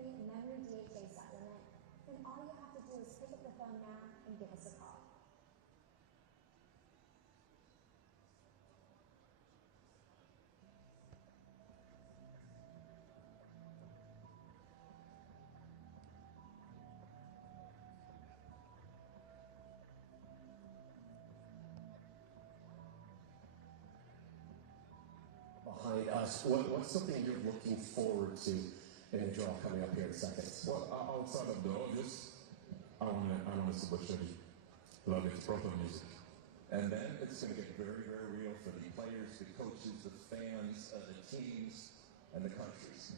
free memory DHA supplement, then all you have to do is pick up the phone now and give us a call. Behind us, what's something you're looking forward to in the draw coming up here in seconds? Well, outside of the obvious, I want to see Bashiri love its proper music. And then it's going to get very, very real for the players, the coaches, the fans, the teams, and the countries.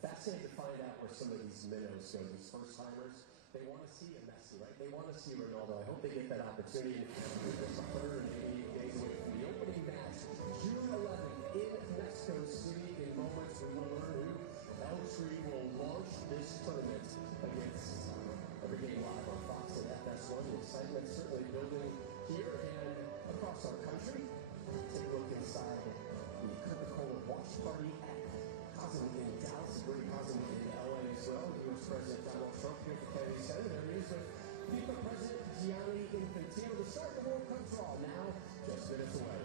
Fascinating to find out where some of these minnows go, these first-timers. They want to see a Messi, right? They want to see Ronaldo. I hope they get that opportunity. And we're just 188 days away from the opening match, June 11th in Mexico City. In moments, we will learn who AQUÍ will launch this tournament against every game live on Fox and FS1. The excitement certainly building here and across our country. Take a look inside the Coca-Cola watch party at Cosm in Dallas, a great Cosm in LA as well. U.S. President Donald Trump here at the Kennedy Center. There he is with FIFA President Gianni Infantino to start the World Cup draw now, just minutes away.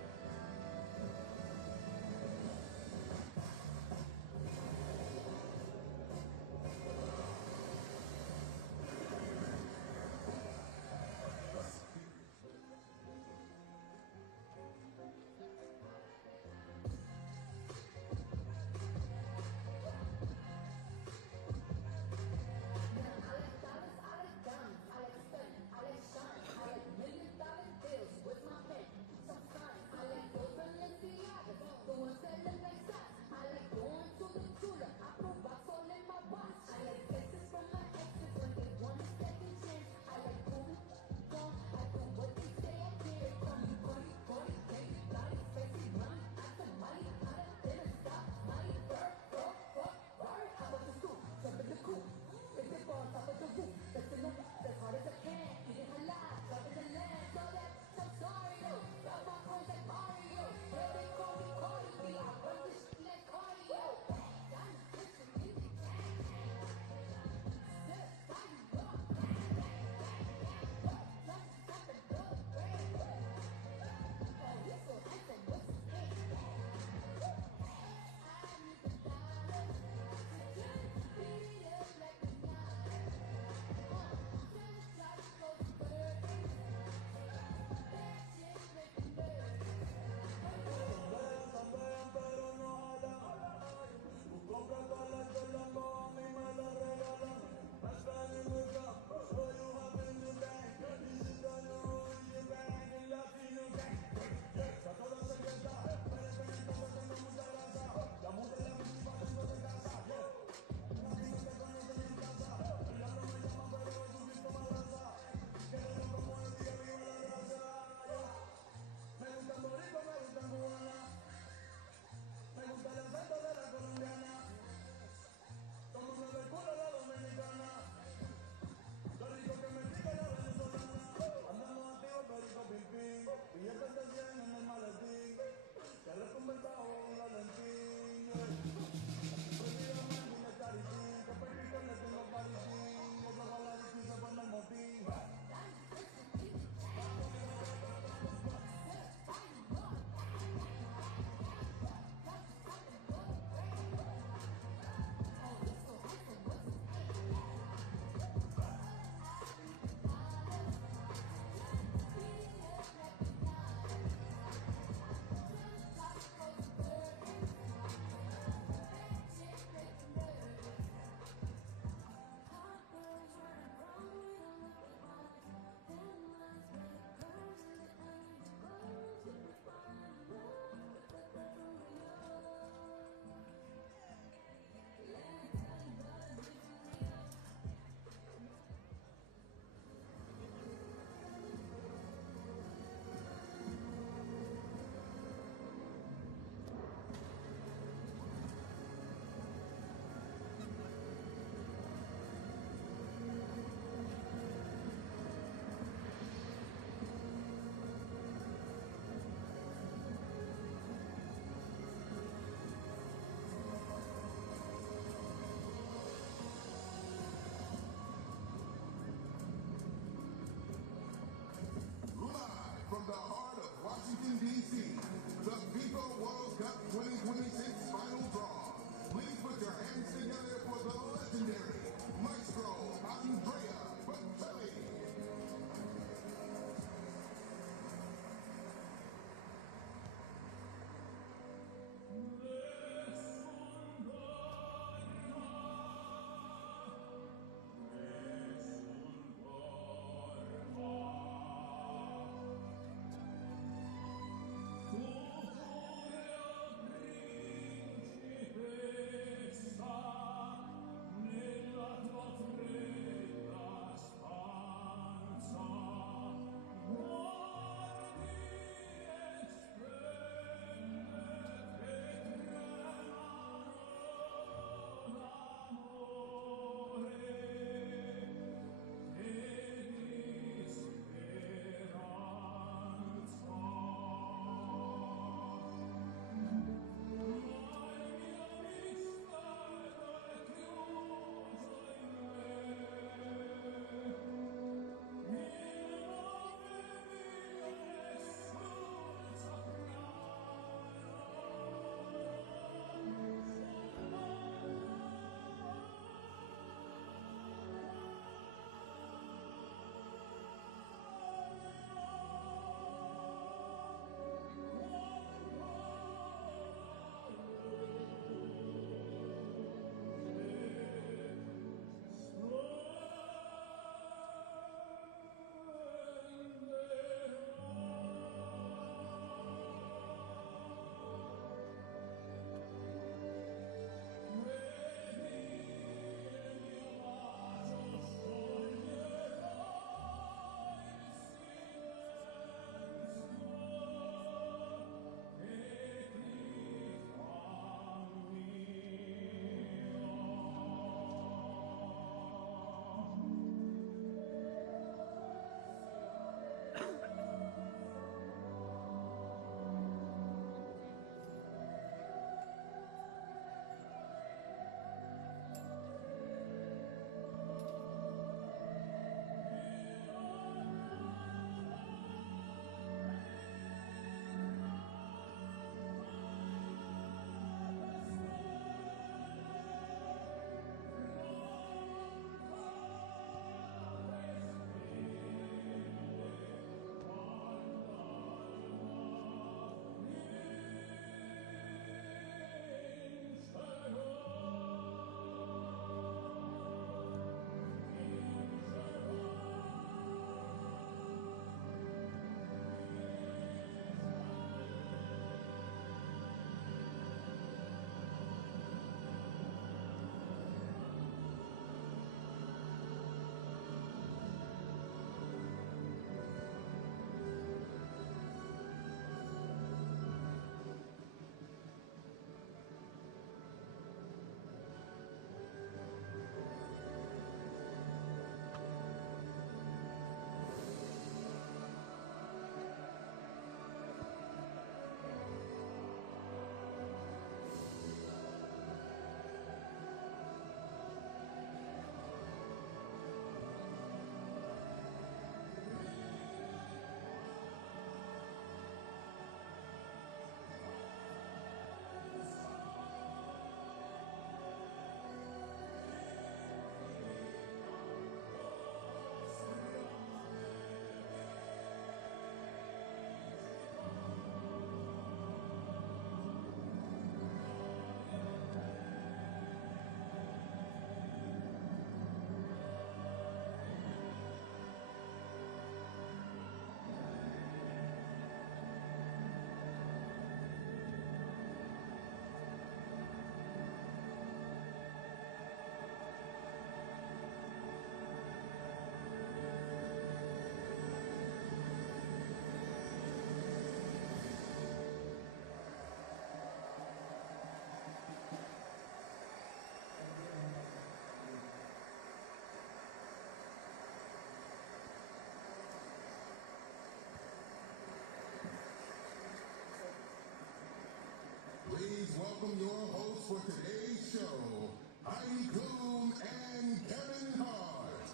welcome your hosts for today's show, Heidi Klum and Kevin Hart.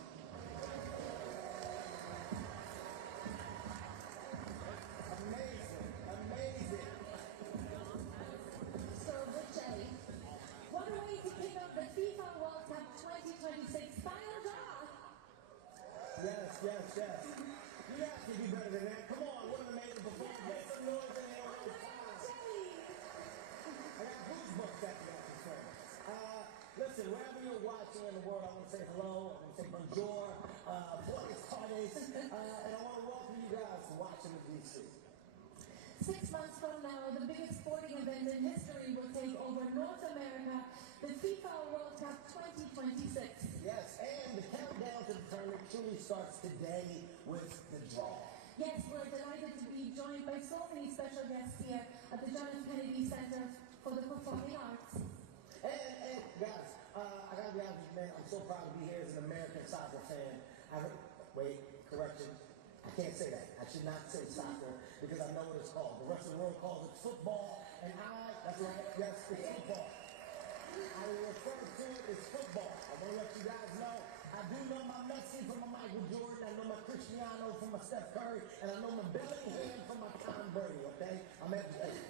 Amazing, amazing. So, Richelli, what a way to kick off the FIFA World Cup 2026 final draw. Yes, yes, yes. You have to be better than that. Come on, what an amazing performance. Make some noise in here. I got goosebumps after that, my friend. Listen, wherever you're watching in the world, I want to say hello. I want to say bonjour, buenas tardes, and I want to welcome you guys to Washington, D.C. 6 months from now, the biggest sporting event in history will take over North America, the FIFA World Cup 2026. Yes, and the countdown to the tournament truly starts today with the draw. Yes, we're delighted to be joined by so many special guests here at the John F. Kennedy Center for the Performing Arts. And guys, I gotta be honest with you, man, I'm so proud to be here as an American soccer fan. Wait, correction. I can't say that. I should not say soccer because I know what it's called. The rest of the world calls it football, and that's right, yes, it's football. I will refer to it as football. I want to let you guys know, I do know my Messi from my Michael Jordan, I know my Cristiano from my Steph Curry, and I know my Bellingham from my Tom Brady, okay? I'm educated.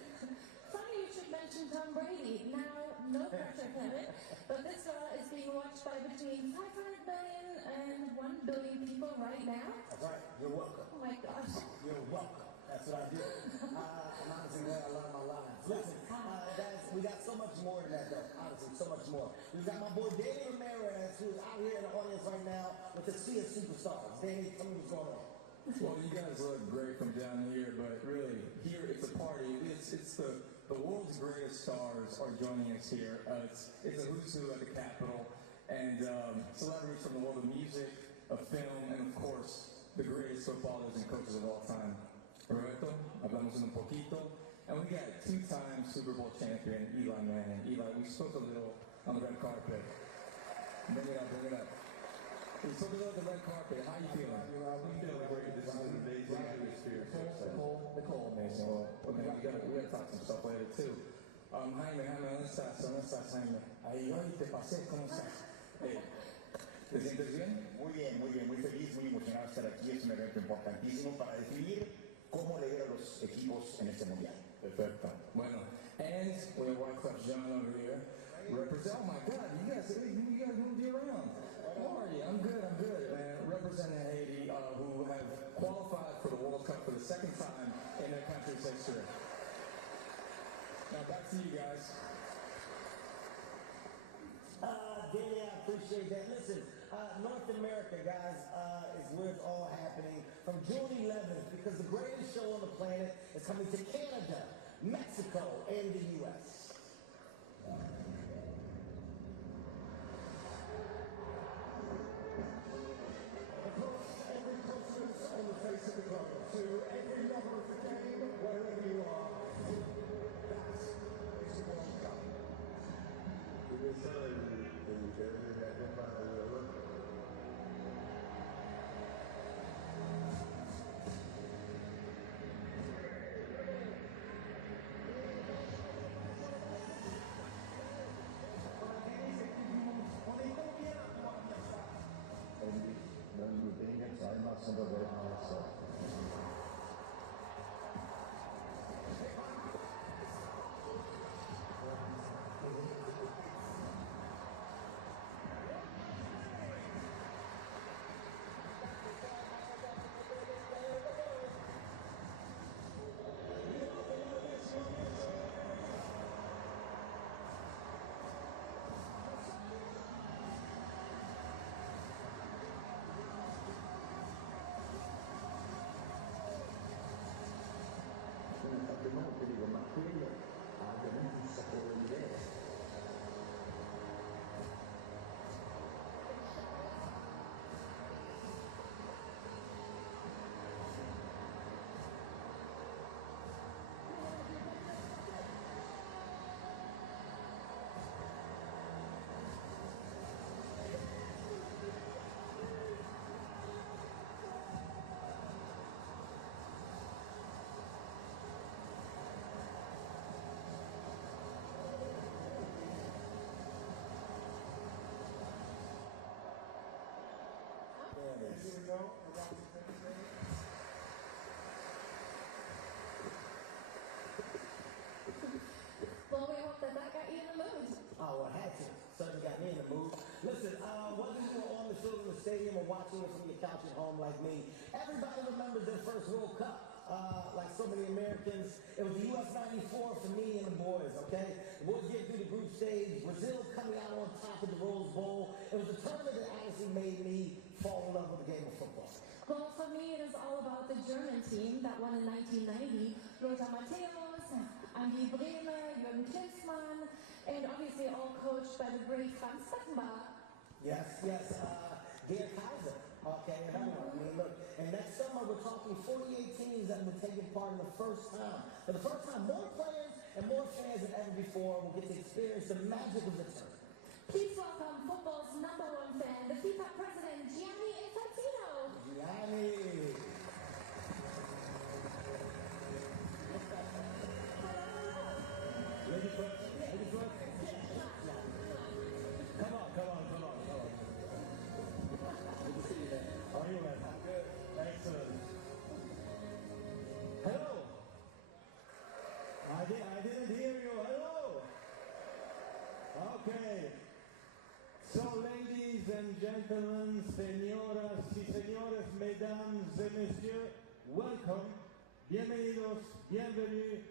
Funny you should mention Tom Brady. Now, no pressure, Kevin, but this draw is being watched by between 500 million and 1 billion people right now. That's right. You're welcome. Oh my gosh. You're welcome. That's what I do. I'm honestly glad I learned my lines. Listen, guys, we got so much more than that, though. Honestly, so much more. We've got my boy Danny Ramirez, who's out here in the audience right now with the sea of superstars. Danny, tell me what's going on. Well, you guys look great from down here, but really, here it's a party. It's the world's greatest stars are joining us here. It's a who's who at the Capitol, and celebrities from the world of music, of film, and of course, the greatest footballers and coaches of all time. Roberto, hablamos un poquito, and we got two-time Super Bowl champion Eli Manning. Eli, we spoke a little on the red carpet. Bring it up, bring it up. We spoke a little on the red carpet. How you feeling? I'm feeling great. This is an amazing experience. Nicole, amazing. Well, okay, we gotta talk some stuff later too. Jaime, ¿dónde estás? ¿Dónde estás, Jaime? Ahí, hoy te pasé, ¿cómo estás? ¿Te sientes bien? Muy bien, muy feliz, muy emocionado de estar aquí. Es un evento importantísimo para definir cómo le a los equipos en este mundial. Perfecto. Bueno, and we have White Club John over here. Represent, oh my God, you guys moved you around. How are you? I'm good. Representing Haiti, who have qualified for the World Cup for the second time in their country's history. Now back to you guys. Danny, I appreciate that. Listen, North America, guys, is where it's all happening from June 11th because the greatest show on the planet is coming to Canada, Mexico, and the U.S. Across every continent on the face of the globe, to every lover of the game, wherever you are, that is the World Cup. go around the country. Well, we hope that got you in the mood. Oh, it had to. Certainly got me in the mood. Listen, whether you were on the field in the stadium or watching it from your couch at home like me, everybody remembers their first World Cup. Like so many Americans, it was the US 94 for me and the boys, okay? The boys get through the group stage, Brazil coming out on top of the Rose Bowl. It was a tournament that honestly made me fall in love with the game of football. Well, for me, it is all about the German team that won in 1990. Lothar Matthäus, Andi Bremer, Jürgen Klinsmann, and obviously all coached by the great Franz Beckenbauer. Yes, Georg Kaiser. Okay, and everyone. I mean, look, and next summer we're talking 48 teams that will be taking part in the first time. For the first time, more players and more fans than ever before will get to experience the magic of the tournament. Please welcome football's #1 fan, the FIFA president, Gianni Infantino. Gianni! Lady first. Lady first. Come on. Good to see you, man. How are you, man? Good. Excellent. Hello. I didn't hear you. Hello. Okay. So, ladies and gentlemen, señoras y señores, mesdames et messieurs, welcome. Bienvenidos, bienvenue.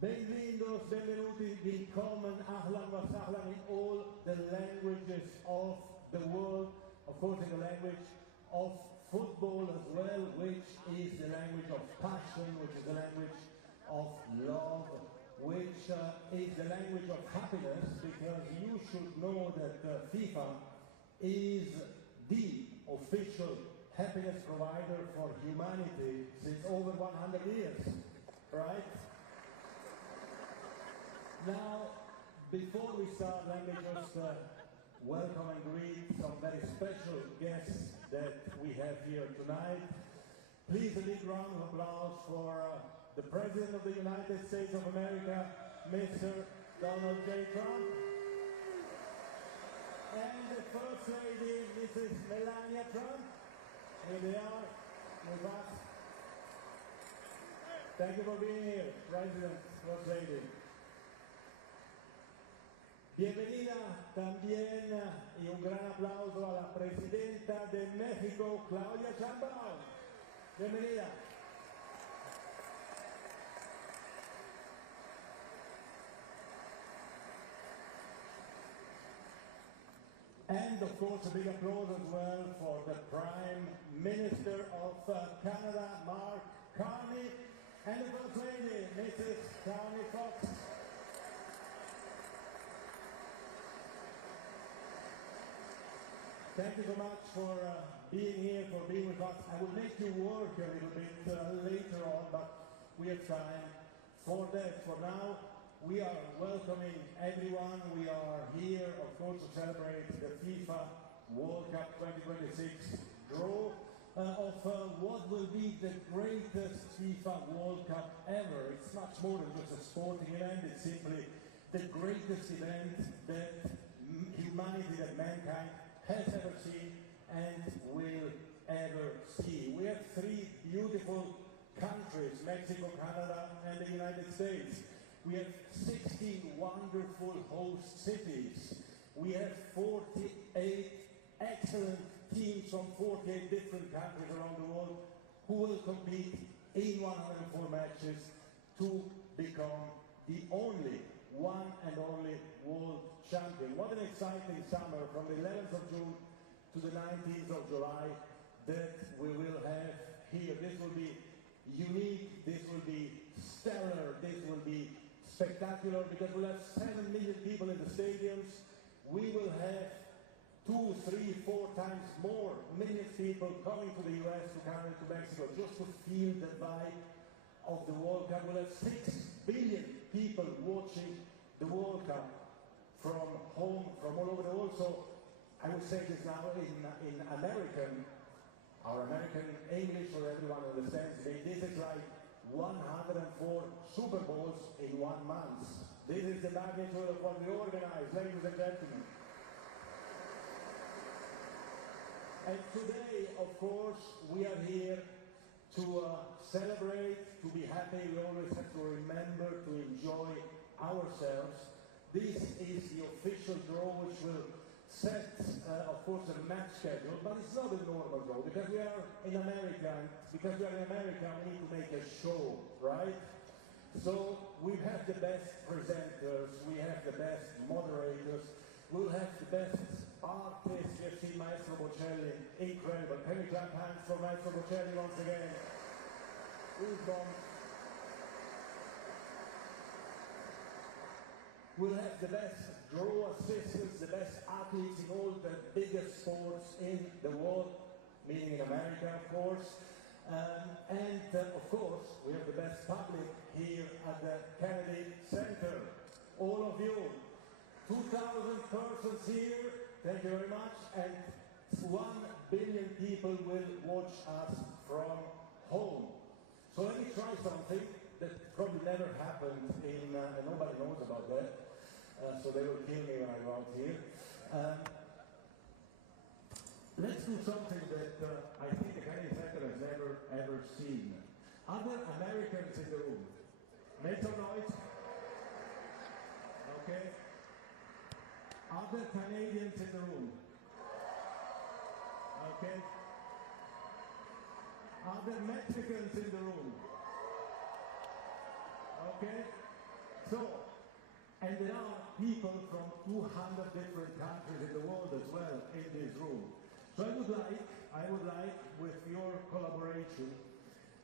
Benvindos, benvenuti, willkommen, ahlan wa sahlan in all the languages of the world, of course in the language of football as well, which is the language of passion, which is the language of love, which is the language of happiness, because you should know that FIFA is the official happiness provider for humanity since over 100 years, right? Now, before we start, let me just welcome and greet some very special guests that we have here tonight. Please, a big round of applause for the President of the United States of America, Mr. Donald J. Trump, and the First Lady, Mrs. Melania Trump. Here they are with us. Thank you for being here, President, First Lady. Bienvenida también y un gran aplauso a la Presidenta de México, Claudia Sheinbaum. Bienvenida. And of course a big applause as well for the Prime Minister of Canada, Mark Carney, and the First Lady, Mrs. Carney Fox. Thank you so much for being here, for being with us. I will make you work a little bit later on, but we have time for that. For now, we are welcoming everyone. We are here, of course, to celebrate the FIFA World Cup 2026 draw of what will be the greatest FIFA World Cup ever. It's much more than just a sporting event. It's simply the greatest event that humanity, that mankind has ever seen and will ever see. We have 3 beautiful countries, Mexico, Canada, and the United States. We have 60 wonderful host cities. We have 48 excellent teams from 48 different countries around the world who will compete in 104 matches to become the only one and only world champion. What an exciting summer from the 11th of June to the 19th of July that we will have here. This will be unique, this will be stellar, this will be spectacular because we'll have 7 million people in the stadiums. We will have 2, 3, 4 times more millions of people coming to the US, to Canada, to Mexico, just to feel the vibe of the World Cup. We'll have 6 billion people watching the World Cup from home, from all over the world. So I would say this now in American, our American English, so everyone understands. This is like 104 Super Bowls in 1 month. This is the magnitude of what we organize, ladies and gentlemen. And today, of course, we are here to celebrate, to be happy. We always have to remember to enjoy ourselves. This is the official draw, which will set, of course, a match schedule, but it's not a normal draw, because we are in America, and because we are in America, we need to make a show, right? So we have the best presenters, we have the best moderators, we'll have the best artists. You have seen Maestro Bocelli, incredible. Can we clap hands for Maestro Bocelli once again? We'll have the best draw assistants, the best athletes in all the biggest sports in the world, meaning in America, of course. And of course, we have the best public here at the Kennedy Center. All of you, 2,000 persons here, thank you very much, and 1 billion people will watch us from home. So let me try something that probably never happened in, nobody knows about that, so they will kill me when I go out here. Let's do something that I think the Kennedy Center has never ever seen. Other Americans in the room, make some noise. Okay. Other Canadians in the room. Okay. Other Mexicans in the room. Okay. So, and there are people from 200 different countries in the world as well in this room. So I would like, with your collaboration,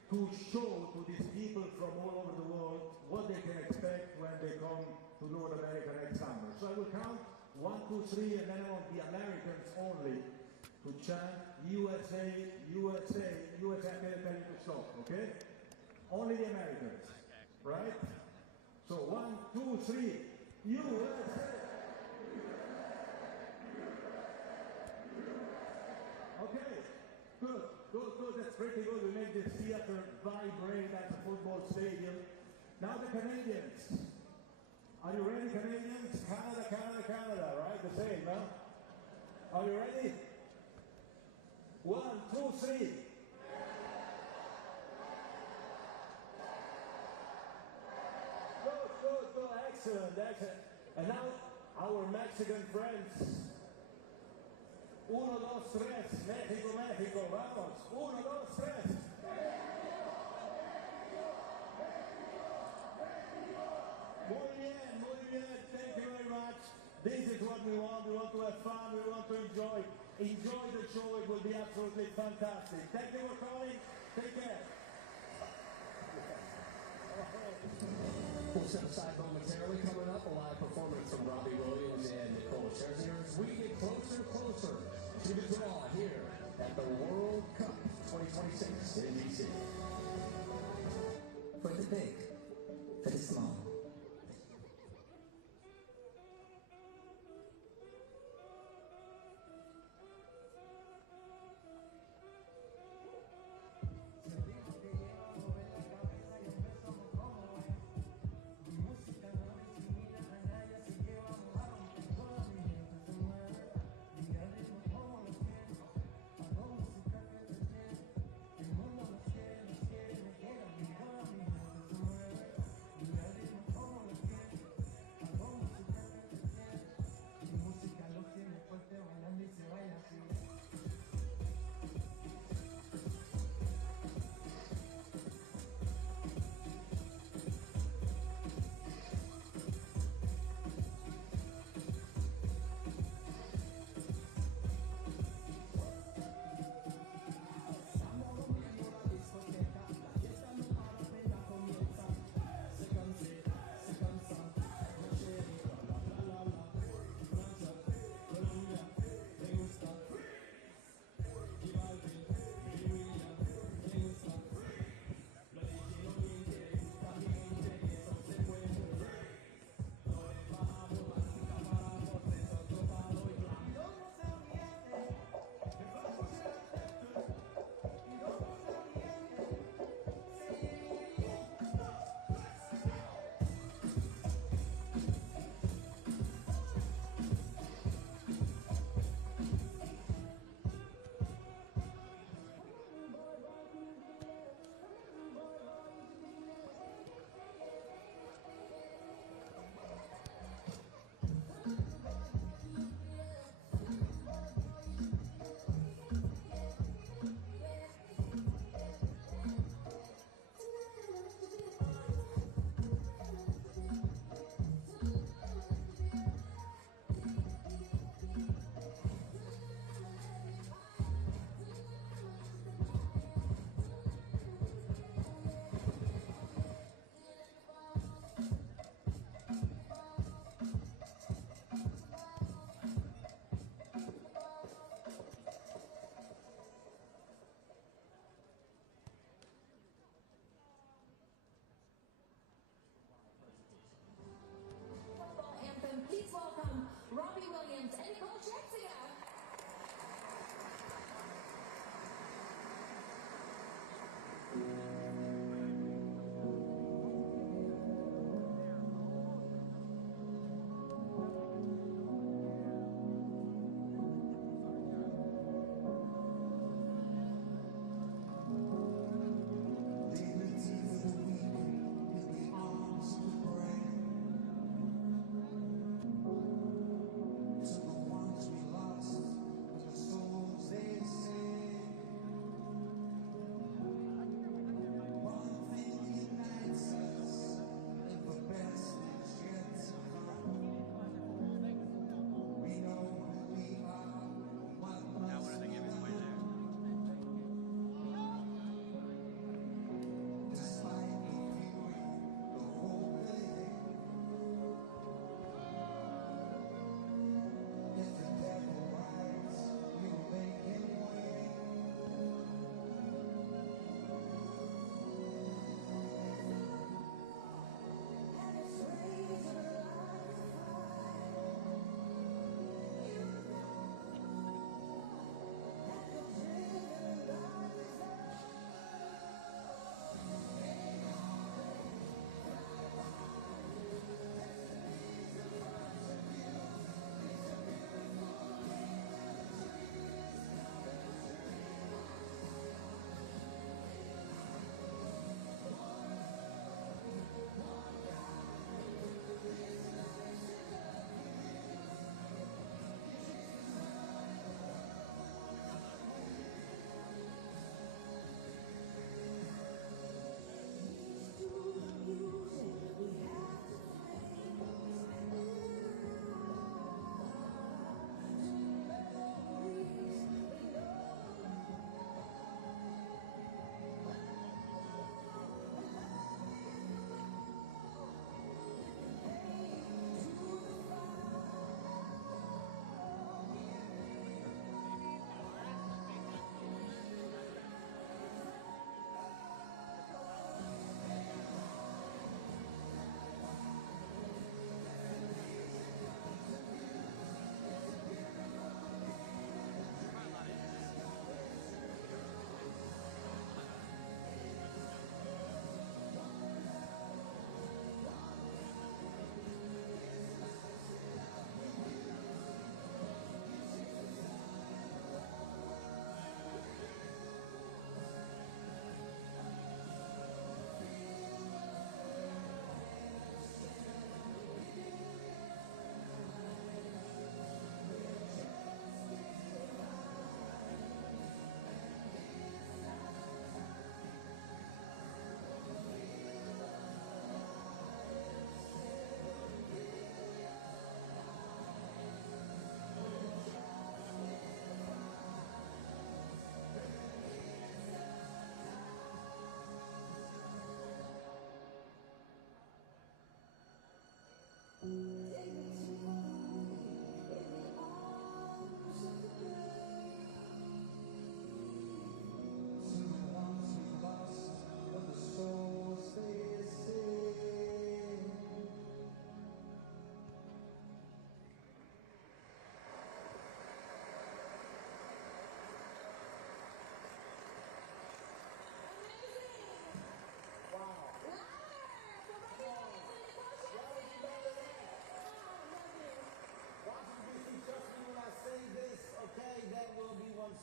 to show to these people from all over the world what they can expect when they come to North America next summer. So I will count 1, 2, 3, and then I want the Americans only to chant USA, USA, USA. I'm going to tell you to stop, okay? Only the Americans, right? So 1, 2, 3, USA. Okay, good. That's pretty good. We make this theater vibrate as a football stadium. Now the Canadians. Are you ready, Canadians? Canada, Canada, Canada, right? The same, no? Are you ready? 1, 2, 3. Good. Excellent. And now our Mexican friends. 1, 2, 3, México, vamos. 1, 2, 3. Muy bien, thank you very much. This is what we want to have fun, we want to enjoy the show, it will be absolutely fantastic. Thank you for coming, take care. We'll step aside momentarily. Coming up, a live performance from Robbie Williams and Nicole Scherzinger as we get closer and closer to the draw here at the World Cup 2026 in DC. For the big, for the small.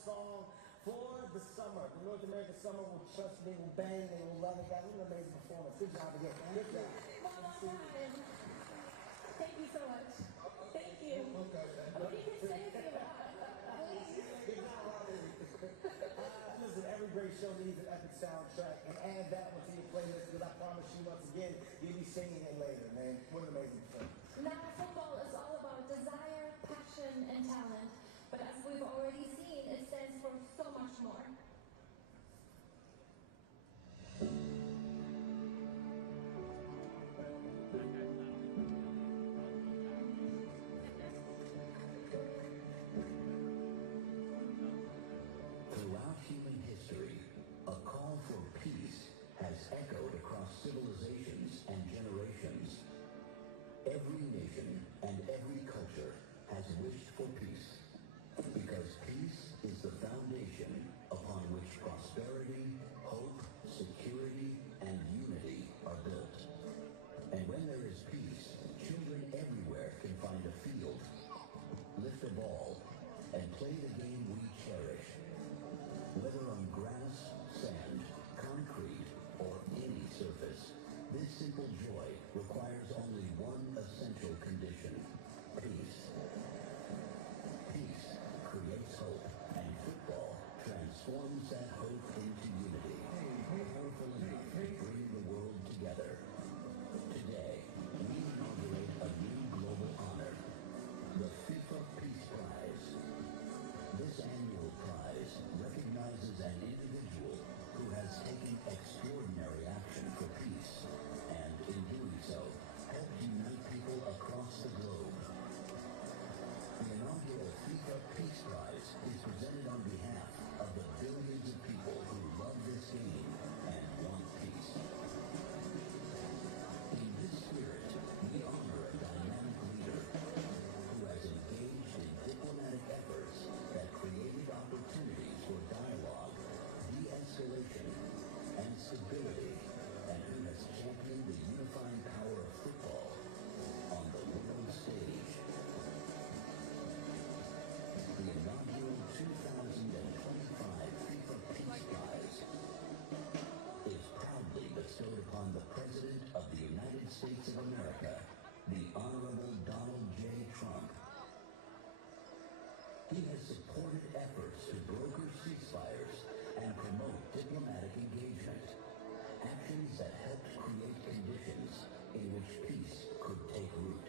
song for the summer. The North American summer will trust me, will bang, they will love it. Guys, what an amazing performance. Good job again. Good job. Thank you so much. Thank you. Okay. I mean, you can say it a lot. Listen, every great show needs an epic soundtrack, and add that one to your playlist, because I promise you, once again, you'll be singing it later, man. What an amazing performance. Now, football is all about desire, passion, and talent. But as we've already seen, it stands for so much more. Throughout human history, a call for peace has echoed across civilizations and generations. Every nation and every culture has wished for peace, because peace is the foundation upon which prosperity, hope, security, and unity are built. And when there is peace, children everywhere can find a field, lift a ball, and play the game we cherish. Whether on grass, sand, concrete, or any surface, this simple joy requires only one essential condition: peace. Peace creates hope, and football transforms that hope into unity. Powerful enough to bring the world together. Today, we inaugurate a new global honor, the FIFA Peace Prize. This annual prize recognizes an individual who has taken extraordinary action for peace, and in doing so, helped unite people across the globe. The inaugural FIFA Peace Prize is presented on behalf of the billions of people who love this game and want peace. In this spirit, we honor a dynamic leader who has engaged in diplomatic efforts that created opportunities for dialogue, de-escalation, and stability, and who has championed the unifying power of football on the world stage. The inaugural 2025 FIFA Peace Prize is proudly bestowed upon the President of the United States of America, the Honorable Donald J. Trump. He has supported efforts to broker ceasefires and promote diplomatic engagement, actions that helped create conditions in which peace could take root.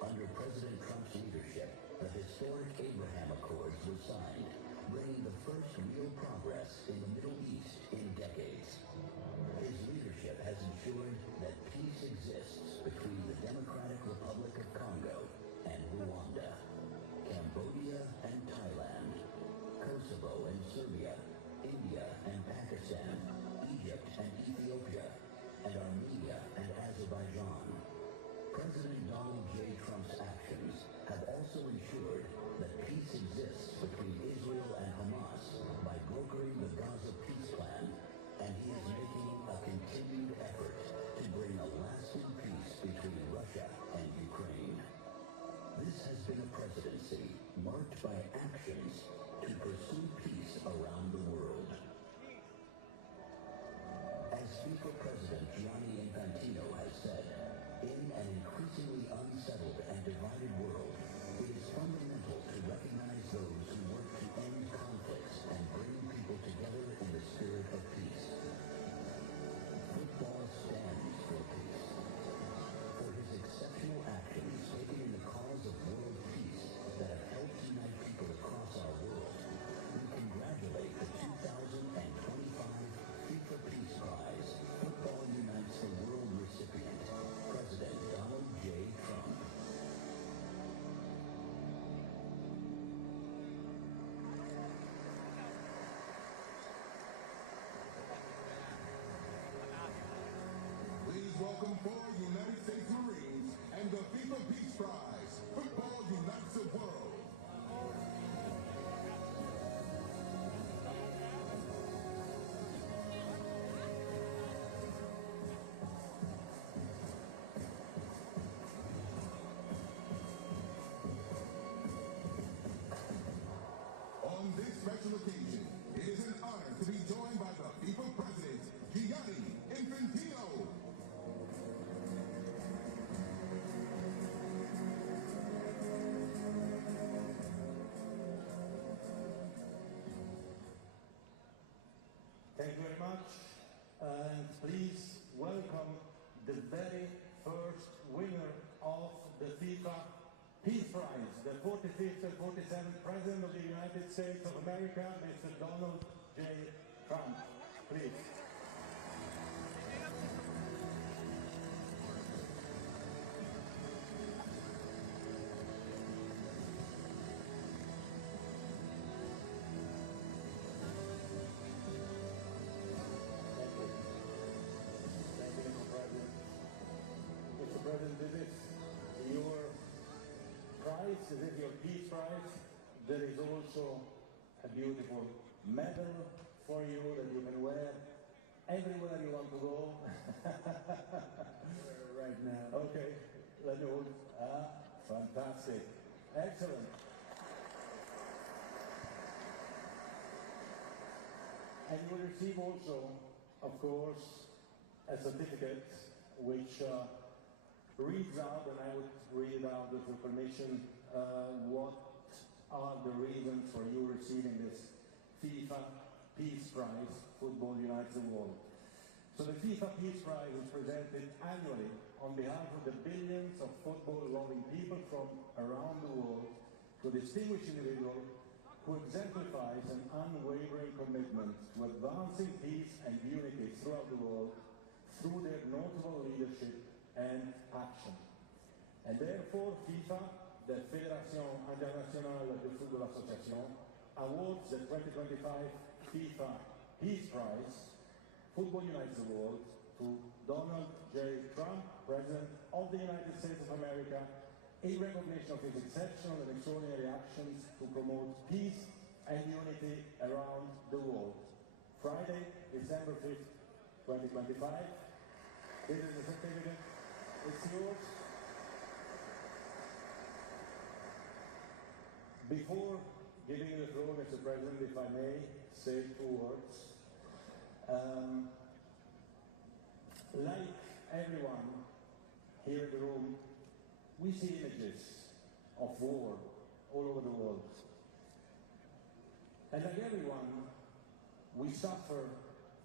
Under President Trump's leadership, the historic Abraham Accords were signed, bringing the first real progress in the Middle East in decades. His leadership has ensured that peace exists between the Democratic Republic of Congo and Rwanda, Cambodia and Thailand, Kosovo and Serbia, India and Pakistan, Egypt and Ethiopia, and Armenia and Azerbaijan. President Donald J. Trump's actions have also ensured that peace exists between Israel and Hamas by brokering the Gaza peace plan, and he is making a continued effort to bring a lasting peace between Russia and Ukraine. This has been a presidency marked by actions to pursue peace around the world. As FIFA President Gianni Infantino has said, in an increasingly unsettled and divided world, it is fundamental to recognize those who work to end conflicts and bring people together in the spirit of peace. Football stands for peace. For his exceptional actions taken in the cause of world peace that have helped unite people across our world, we congratulate the 2025 FIFA Peace Prize Football Unites the World recipient, President Donald J. Trump. Please welcome 4 United States Marines and the FIFA Peace Prize. Football unites the world. On this and please welcome the very first winner of the FIFA Peace Prize, the 45th and 47th President of the United States of America, Mr. Donald J. Trump. Please. Mr. President, this is your prize, this is your Peace Prize. There is also a beautiful medal for you that you can wear everywhere you want to go. Right now. Okay, let me hold. Fantastic. Excellent. And you will receive also, of course, a certificate which reads out, and I would read it out with your permission, what are the reasons for you receiving this FIFA Peace Prize. Football unites the world. So the FIFA Peace Prize is presented annually on behalf of the billions of football-loving people from around the world to a distinguished individual who exemplifies an unwavering commitment to advancing peace and unity throughout the world through their notable leadership and action. And therefore, FIFA, the Fédération Internationale de Football Association, awards the 2025 FIFA Peace Prize, Football Unites the World, to Donald J. Trump, President of the United States of America, in recognition of his exceptional and extraordinary actions to promote peace and unity around the world. Friday, December 5th, 2025. This is the certificate. It's yours. Before giving you the floor, Mr. President, if I may say two words. Like everyone here in the room, we see images of war all over the world. And like everyone, we suffer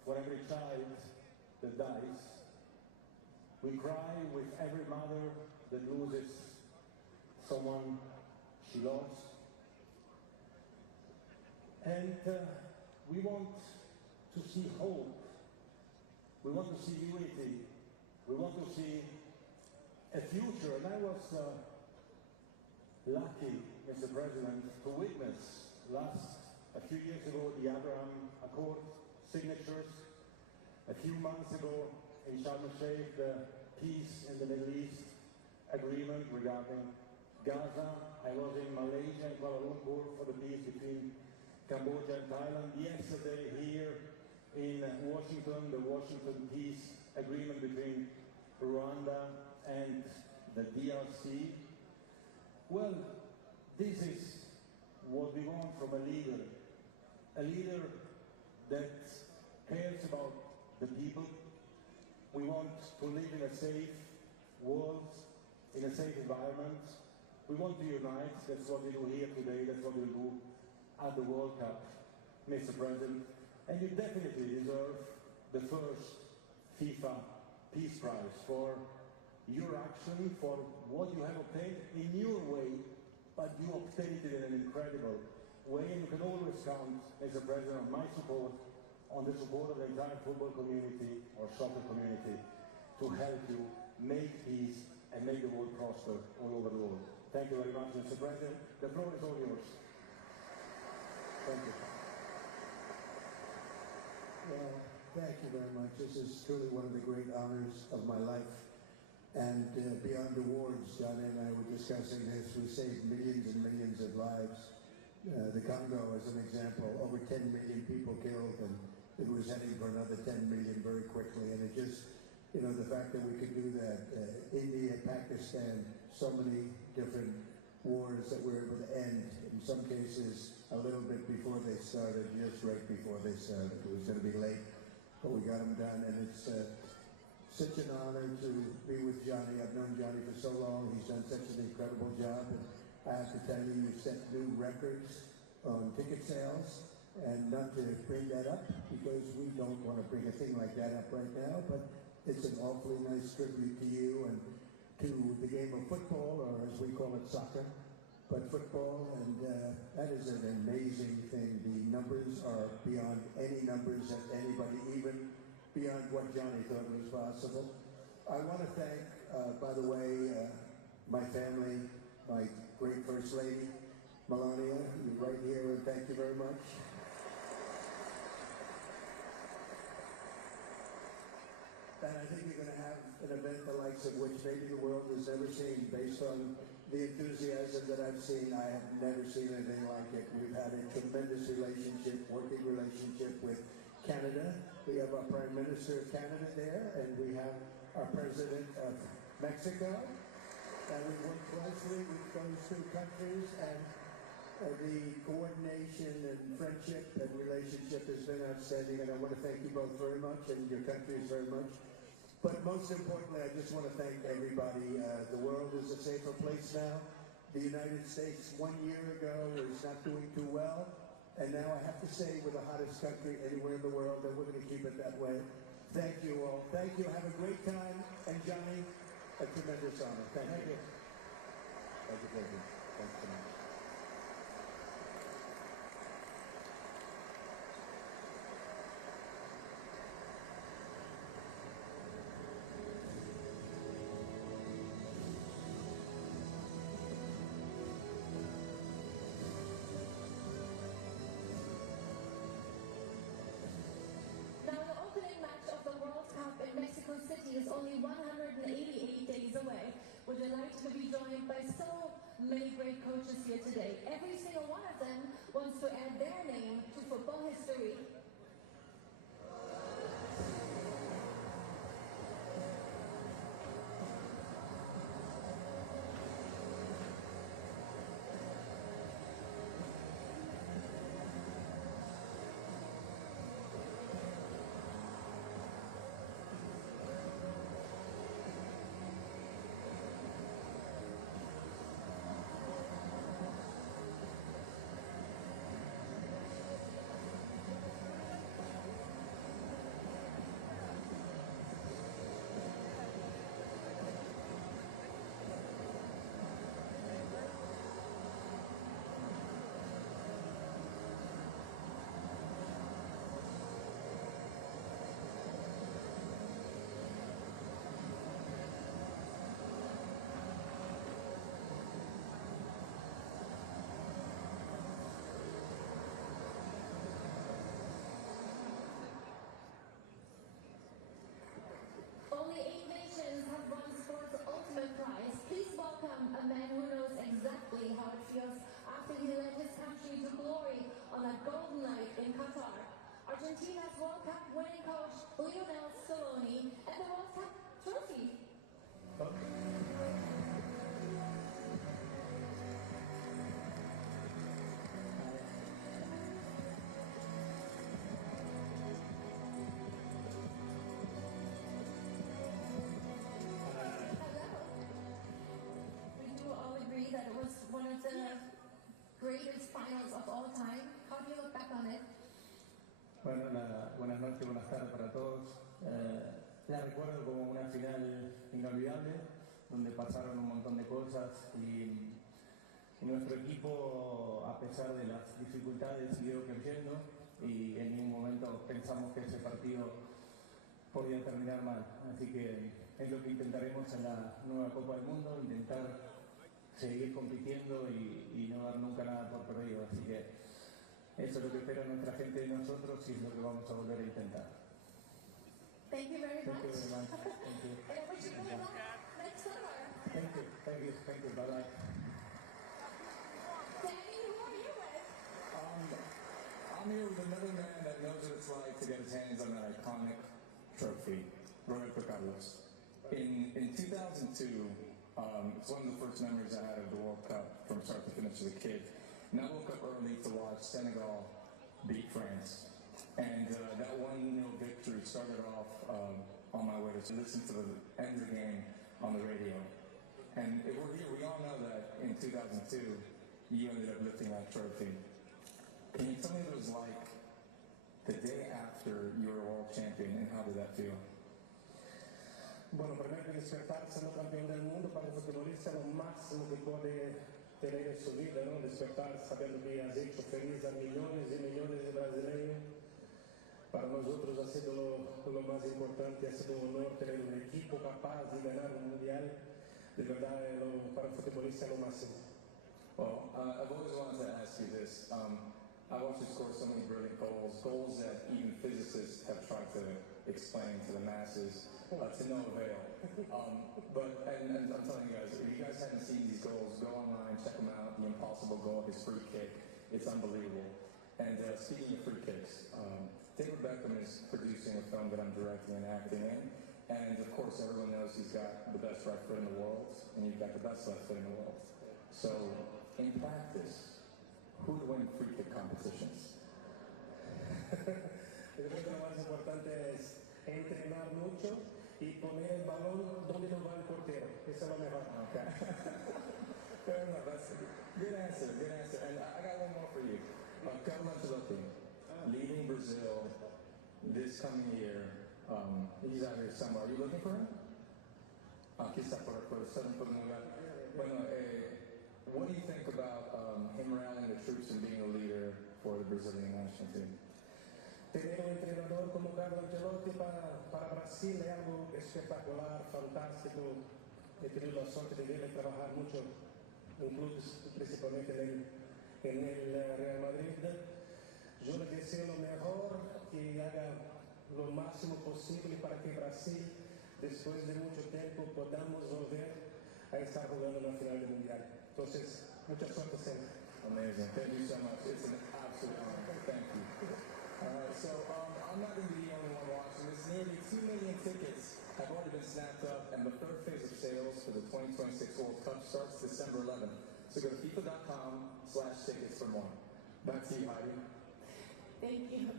for every child that dies. We cry with every mother that loses someone she loves. And we want to see hope. We want to see unity. We want to see a future. And I was lucky, Mr. President, to witness a few years ago, the Abraham Accord signatures. A few months ago, in Sharm el-Sheikh, the peace in the Middle East agreement regarding Gaza. I was in Malaysia and Kuala Lumpur for the peace between Cambodia and Thailand. Yesterday here in Washington, the Washington Peace Agreement between Rwanda and the DRC. Well, this is what we want from a leader that cares about the people. We want to live in a safe world, in a safe environment. We want to unite. That's what we do here today. That's what we'll do at the World Cup, Mr. President. And you definitely deserve the first FIFA Peace Prize for your action, for what you have obtained in your way, but you obtained it in an incredible way. And you can always count, Mr. President, on my support, on the support of the entire football community or soccer community to help you make peace and make the world prosper all over the world. Thank you very much, Mr. President. The floor is all yours. Thank you. Well, thank you very much. This is truly one of the great honors of my life. And beyond awards, Johnny and I were discussing this. We saved millions and millions of lives. The Congo, as an example, over 10 million people killed, and it was heading for another 10 million very quickly. And it just, you know, the fact that we could do that, India, Pakistan, so many different wars that we were able to end, in some cases a little bit before they started, just right before they started. It was going to be late, but we got them done, and it's such an honor to be with Johnny. I've known Johnny for so long. He's done such an incredible job, and I have to tell you, you've set new records on ticket sales. And not to bring that up, because we don't want to bring a thing like that up right now, but it's an awfully nice tribute to you and to the game of football, or as we call it, soccer, but football, and that is an amazing thing. The numbers are beyond any numbers that anybody, even beyond what Johnny thought was possible. I want to thank, by the way, my family, my great First Lady, Melania, you're right here, and thank you very much. And I think you're going to have an event the likes of which maybe the world has never seen. Based on the enthusiasm that I've seen, I have never seen anything like it. We've had a tremendous relationship, working relationship with Canada. We have our Prime Minister of Canada there, and we have our President of Mexico. And we work closely with those two countries, and the coordination and friendship and relationship has been outstanding, and I want to thank you both very much, and your countries very much. But most importantly, I just want to thank everybody. The world is a safer place now. The United States 1 year ago was not doing too well, and now I have to say we're the hottest country anywhere in the world, and we're going to keep it that way. Thank you all. Thank you. Have a great time. And Johnny, a tremendous honor. Thank you. Thank you. Thank you. Thanks so much. Is only 188 days away. We're delighted to be joined by so many great coaches here today. Every single one of them wants to add their name to football history. Only 8 nations have won sport's ultimate prize. Please welcome a man who knows exactly how it feels after he led his country to glory on a golden night in Qatar. Argentina's World Cup winning coach, Lionel Scaloni, and the World Cup trophy. Greatest finals of all time. How do you look back on it? Bueno, buenas noches, buenas tardes para todos. La recuerdo como una final inolvidable, donde pasaron un montón de cosas y nuestro equipo, a pesar de las dificultades, siguió creciendo y en ningún momento pensamos que ese partido podía terminar mal. Así que es lo que intentaremos en la nueva Copa del Mundo, intentar seguir compitiendo y no dar nunca nada por perdido. Así que eso es lo que espera nuestra gente de nosotros y es lo que vamos a volver a intentar. Thank you very much. Thank you very much. Thank you. And I wish you good luck next summer. Thank you. Thank you. Thank you. Bye-bye. Danny, who are you with? I'm here with another man that knows what it's like to get his hands on that iconic trophy, Roberto Carlos. In 2002, it's one of the first memories I had of the World Cup from start to finish as a kid. And I woke up early to watch Senegal beat France. And that 1-0 victory started off on my way to listen to the end of the game on the radio. And we're here, we all know that in 2002, you ended up lifting that trophy. Can you tell me what it was like the day after you were world champion, and how did that feel? Bueno, primero que despertar siendo campeón del mundo para un futbolista es lo máximo que puede tener en su vida, ¿no? Despertar sabiendo que has hecho feliz a millones y millones de brasileños. Para nosotros ha sido lo más importante, ha sido un honor tener un equipo capaz de ganar un mundial. De verdad, para un futbolista es lo máximo. Well, I've always wanted to ask you this. I watched you score so many brilliant goals that even physicists have tried to explain to the masses, to no avail. And I'm telling you guys, if you guys haven't seen these goals, go online, check them out. The impossible goal, his free kick, it's unbelievable. And speaking of free kicks, David Beckham is producing a film that I'm directing and acting in. And of course, everyone knows he's got the best right foot in the world, and you've got the best left foot in the world. So, in practice, who would win free kick competitions? Yo creo que lo más importante es entrenar mucho y poner el balón donde no va el portero. Eso es lo mejor. Okay. Fair enough. That's a good answer. Good answer. And I got one more for you. Carlo Ancelotti, leaving Brazil this coming year. He's out here somewhere. Are you looking for him? Aquí está por un lugar. Bueno, what do you think about him rallying the troops and being a leader for the Brazilian national team? Tener un entrenador como Carlo Ancelotti para Brasil es algo espectacular, fantástico. He tenido la suerte de verle trabajar mucho en clubes, principalmente en el Real Madrid. Yo le deseo lo mejor, que haga lo máximo posible para que Brasil, después de mucho tiempo, podamos volver a estar jugando en la final del Mundial. Entonces, mucha suerte siempre. Amazing. Thank you so much. It's an absolute honor. Thank you. All right, so I'm not going to be the only one watching this. Nearly 2 million tickets have already been snapped up, and the third phase of sales for the 2026 World Cup starts December 11th. So go to FIFA.com/tickets for more. Back to you, Heidi. Thank you.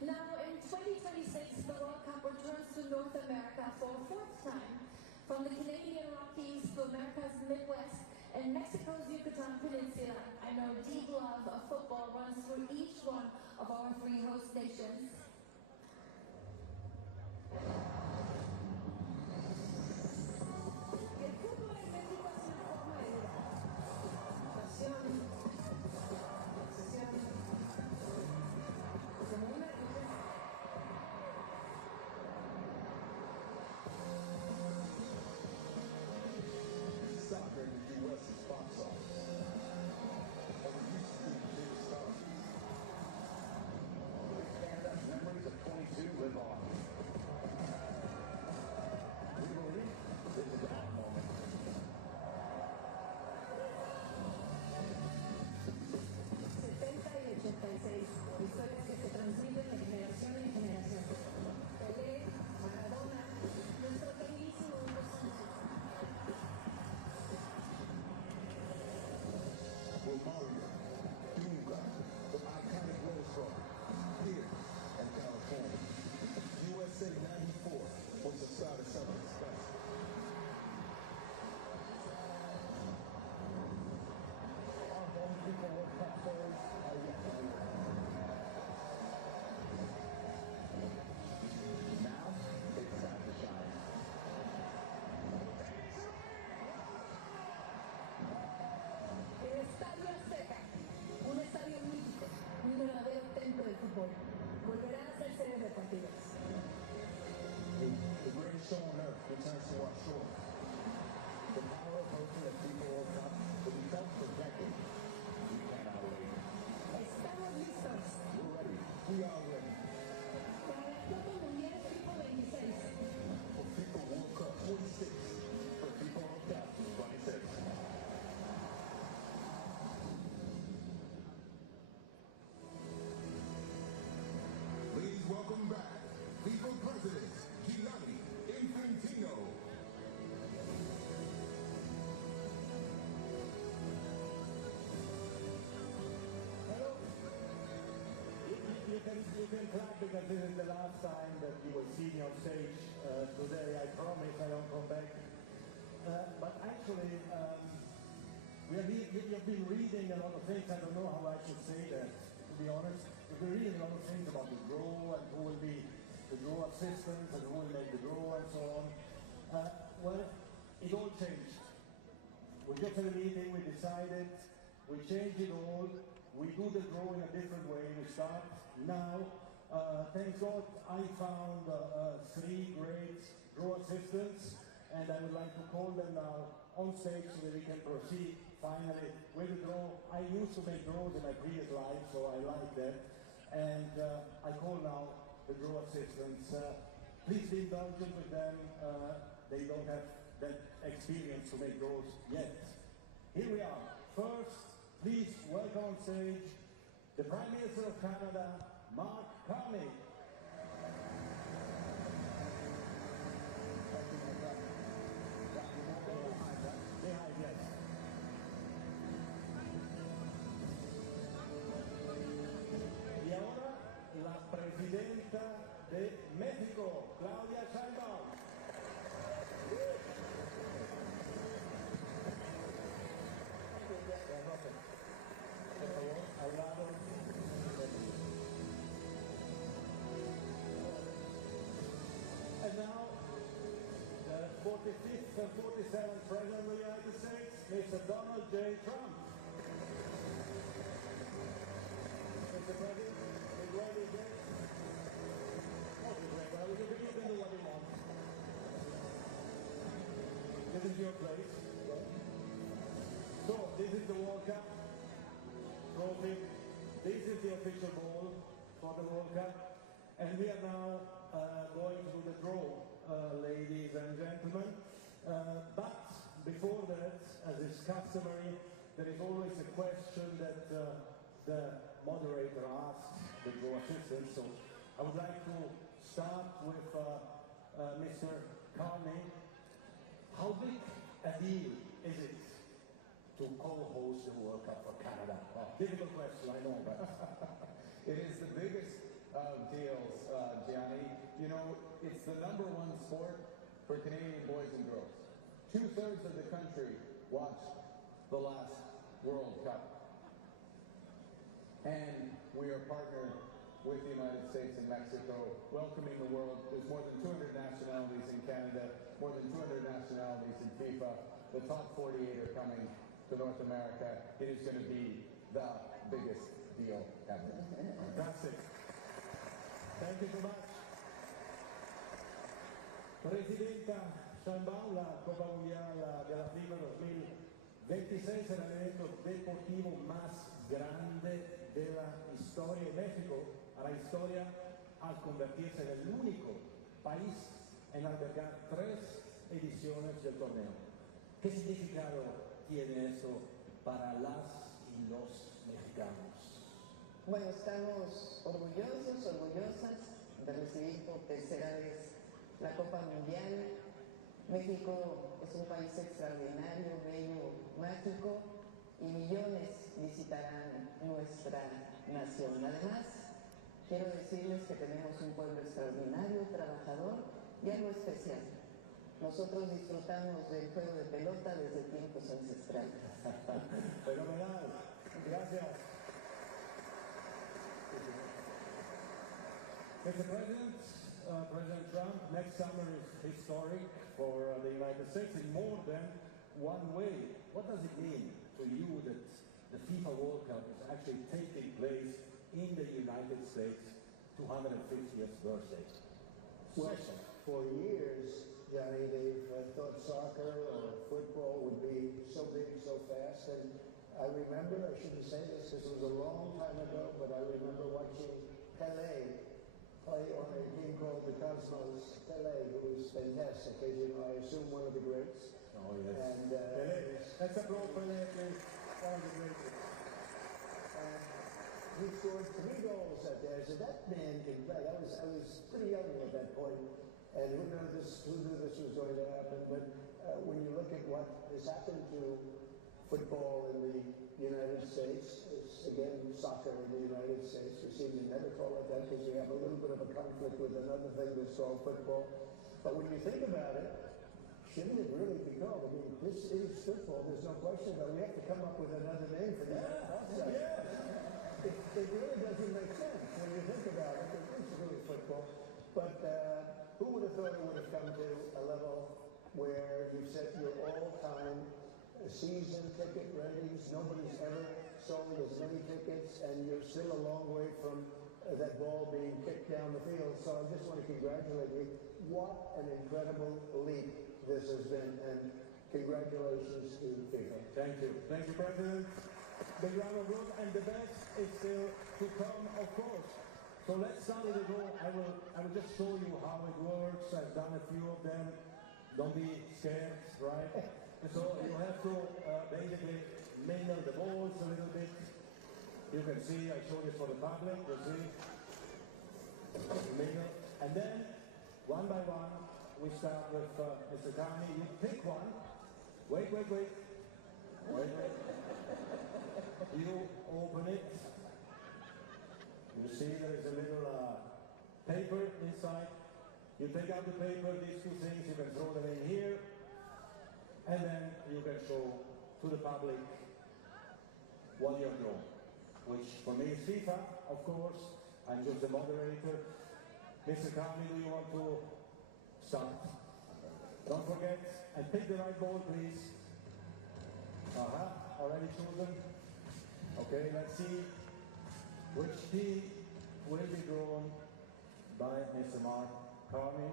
Now, in 2026, the World Cup returns to North America for a fourth time, from the Canadian Rockies to America's Midwest and Mexico's Yucatan Peninsula. I know deep love of football runs through each one of our three host nations. El fútbol en México es una forma de vida. Pasión, obsesión, como una religión. Soccer in the U.S. is box office. And we used to be the biggest stars. Canada's memories of 22 live on. We believe this is our moment. 70 y 86, historias que se transmiten de generación en generación. Pelé, Maradona, nuestro queridísimo Hugo Sánchez. Romario, Dunga, the iconic Rose Bowl, here in California. USA 94 was the start of something special. Our home FIFA World Cup stories are yet to be written. Now, it's time to shine. El Estadio Azteca, un estadio mítico, un verdadero templo del fútbol. Volverá a ser sede de partidos. The greatest show on earth returns to our shore. The power of hosting a FIFA World Cup will be felt for decades. We cannot wait. Estamos listos We're ready. We are ready. para la Copa Mundial FIFA 26. For FIFA World Cup 26. For FIFA World Cup 26. Please welcome back FIFA President Gianni Infantino. Hello. You can clap because this is the last time that you will see me on stage today. I promise I don't come back. But actually, you've been reading a lot of things. I don't know how I should say that. to be honest. Because we really don't think about the draw and who will be the draw assistants and who will make the draw and so on. Well, it all changed. We just had a meeting, we decided, we changed it all, we do the draw in a different way, we start now. Thank God I found 3 great draw assistants, and I would like to call them now on stage so that we can proceed finally with the draw. I used to make draws in my previous life, so I like that. And I call now the draw assistants. Please be indulgent with them. They don't have that experience to make draws yet. Here we are. First, please welcome on stage the Prime Minister of Canada, Marca. Behind, yes. Y ahora la presidenta de México, Claudia Sheinbaum. Por favor, al lado. And now, the 45th and 47th President of the United States, Mr. Donald J. Trump. Mr. President, is ready again? Oh, he's ready. Well, you can do what you want. This is your place. So, this is the World Cup trophy. This is the official ball for the World Cup. And we are now going through the draw, ladies and gentlemen. But before that, as is customary, there is always a question that the moderator asks the draw assistant. So I would like to start with Mr. Carney. How big a deal is it to co-host the World Cup for Canada? Difficult question, I know, but it is the biggest deals, Gianni. You know, it's the #1 sport for Canadian boys and girls. 2/3 of the country watched the last World Cup. And we are partnered with the United States and Mexico, welcoming the world. There's more than 200 nationalities in Canada, more than 200 nationalities in FIFA. The top 48 are coming to North America. It is going to be the biggest deal ever. Fantastic. Thank you so much. Presidenta Sheinbaum, la Copa Mundial de la FIFA 2026 será el evento deportivo más grande de la historia de México. A la historia al convertirse en el único país en albergar 3 ediciones del torneo. ¿Qué significado tiene eso para las y los mexicanos? Bueno, estamos orgullosas de recibir por tercera vez la Copa Mundial. México es un país extraordinario, bello, mágico, y millones visitarán nuestra nación. Además, quiero decirles que tenemos un pueblo extraordinario, trabajador y algo especial. Nosotros disfrutamos del juego de pelota desde tiempos ancestrales. Fenomenal. Gracias. Mr. President, President Trump, next summer is historic for the United States in more than one way. What does it mean to you that the FIFA World Cup is actually taking place in the United States 250th birthday? Well, for years, Johnny, they've thought soccer or football would be so big so fast. And I remember, I shouldn't say this because it was a long time ago, but I remember watching Pelé play on a game called the Cosmos. Pelé, who was fantastic, as you know, I assume one of the greats. Oh, yes. And that's a blow for Pelé, one of the greats. And he scored 3 goals that day. I said, that man can play. I was pretty young at that point, and who knew this was going to happen. But when you look at what has happened to football in the United States, it's, again, soccer in the United States. We seem to never call it that because we have a little bit of a conflict with another thing that's called football. But when you think about it, shouldn't it really be called? I mean, this is football, there's no question, but we have to come up with another name for that. Yeah. it really doesn't make sense when you think about it. It is really football. But who would have thought it would have come to a level where you set your all-time season ticket ratings? Nobody's ever sold as many tickets, and you're still a long way from that ball being kicked down the field. So I just want to congratulate you. What an incredible leap this has been, and congratulations to FIFA. Thank you. Thank you, President. Big round of applause, and the best is still to come, of course. So let's start with the goal. I will just show you how it works. I've done a few of them. Don't be scared, right? So you have to basically mingle the balls a little bit. You can see, I show this for the public, you see. Mingle. And then, one by one, we start with Mr. Kami. You pick one. Wait. You open it. You see there is a little paper inside. You take out the paper, these two things, you can throw them in here. And then you can show to the public what you have drawn. Which for me is FIFA, of course. I'm just the moderator. Mr. Kami, do you want to start? Don't forget, and pick the right ball, please. Already chosen. Okay, let's see which team will be drawn by Mr. Mark Kami.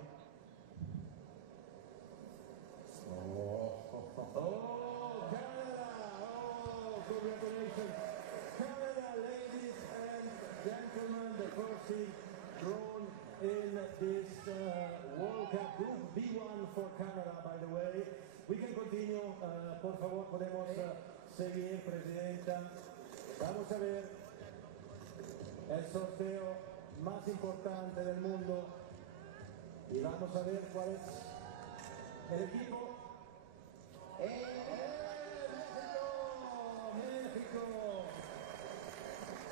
Canada! Oh, congratulations. Canada, ladies and gentlemen, the first team drawn in this World Cup. Group B1 for Canada, by the way. We can continue. Por favor, podemos seguir, Presidenta. Vamos a ver el sorteo más importante del mundo. Y vamos a ver cuál es el equipo. ¡México!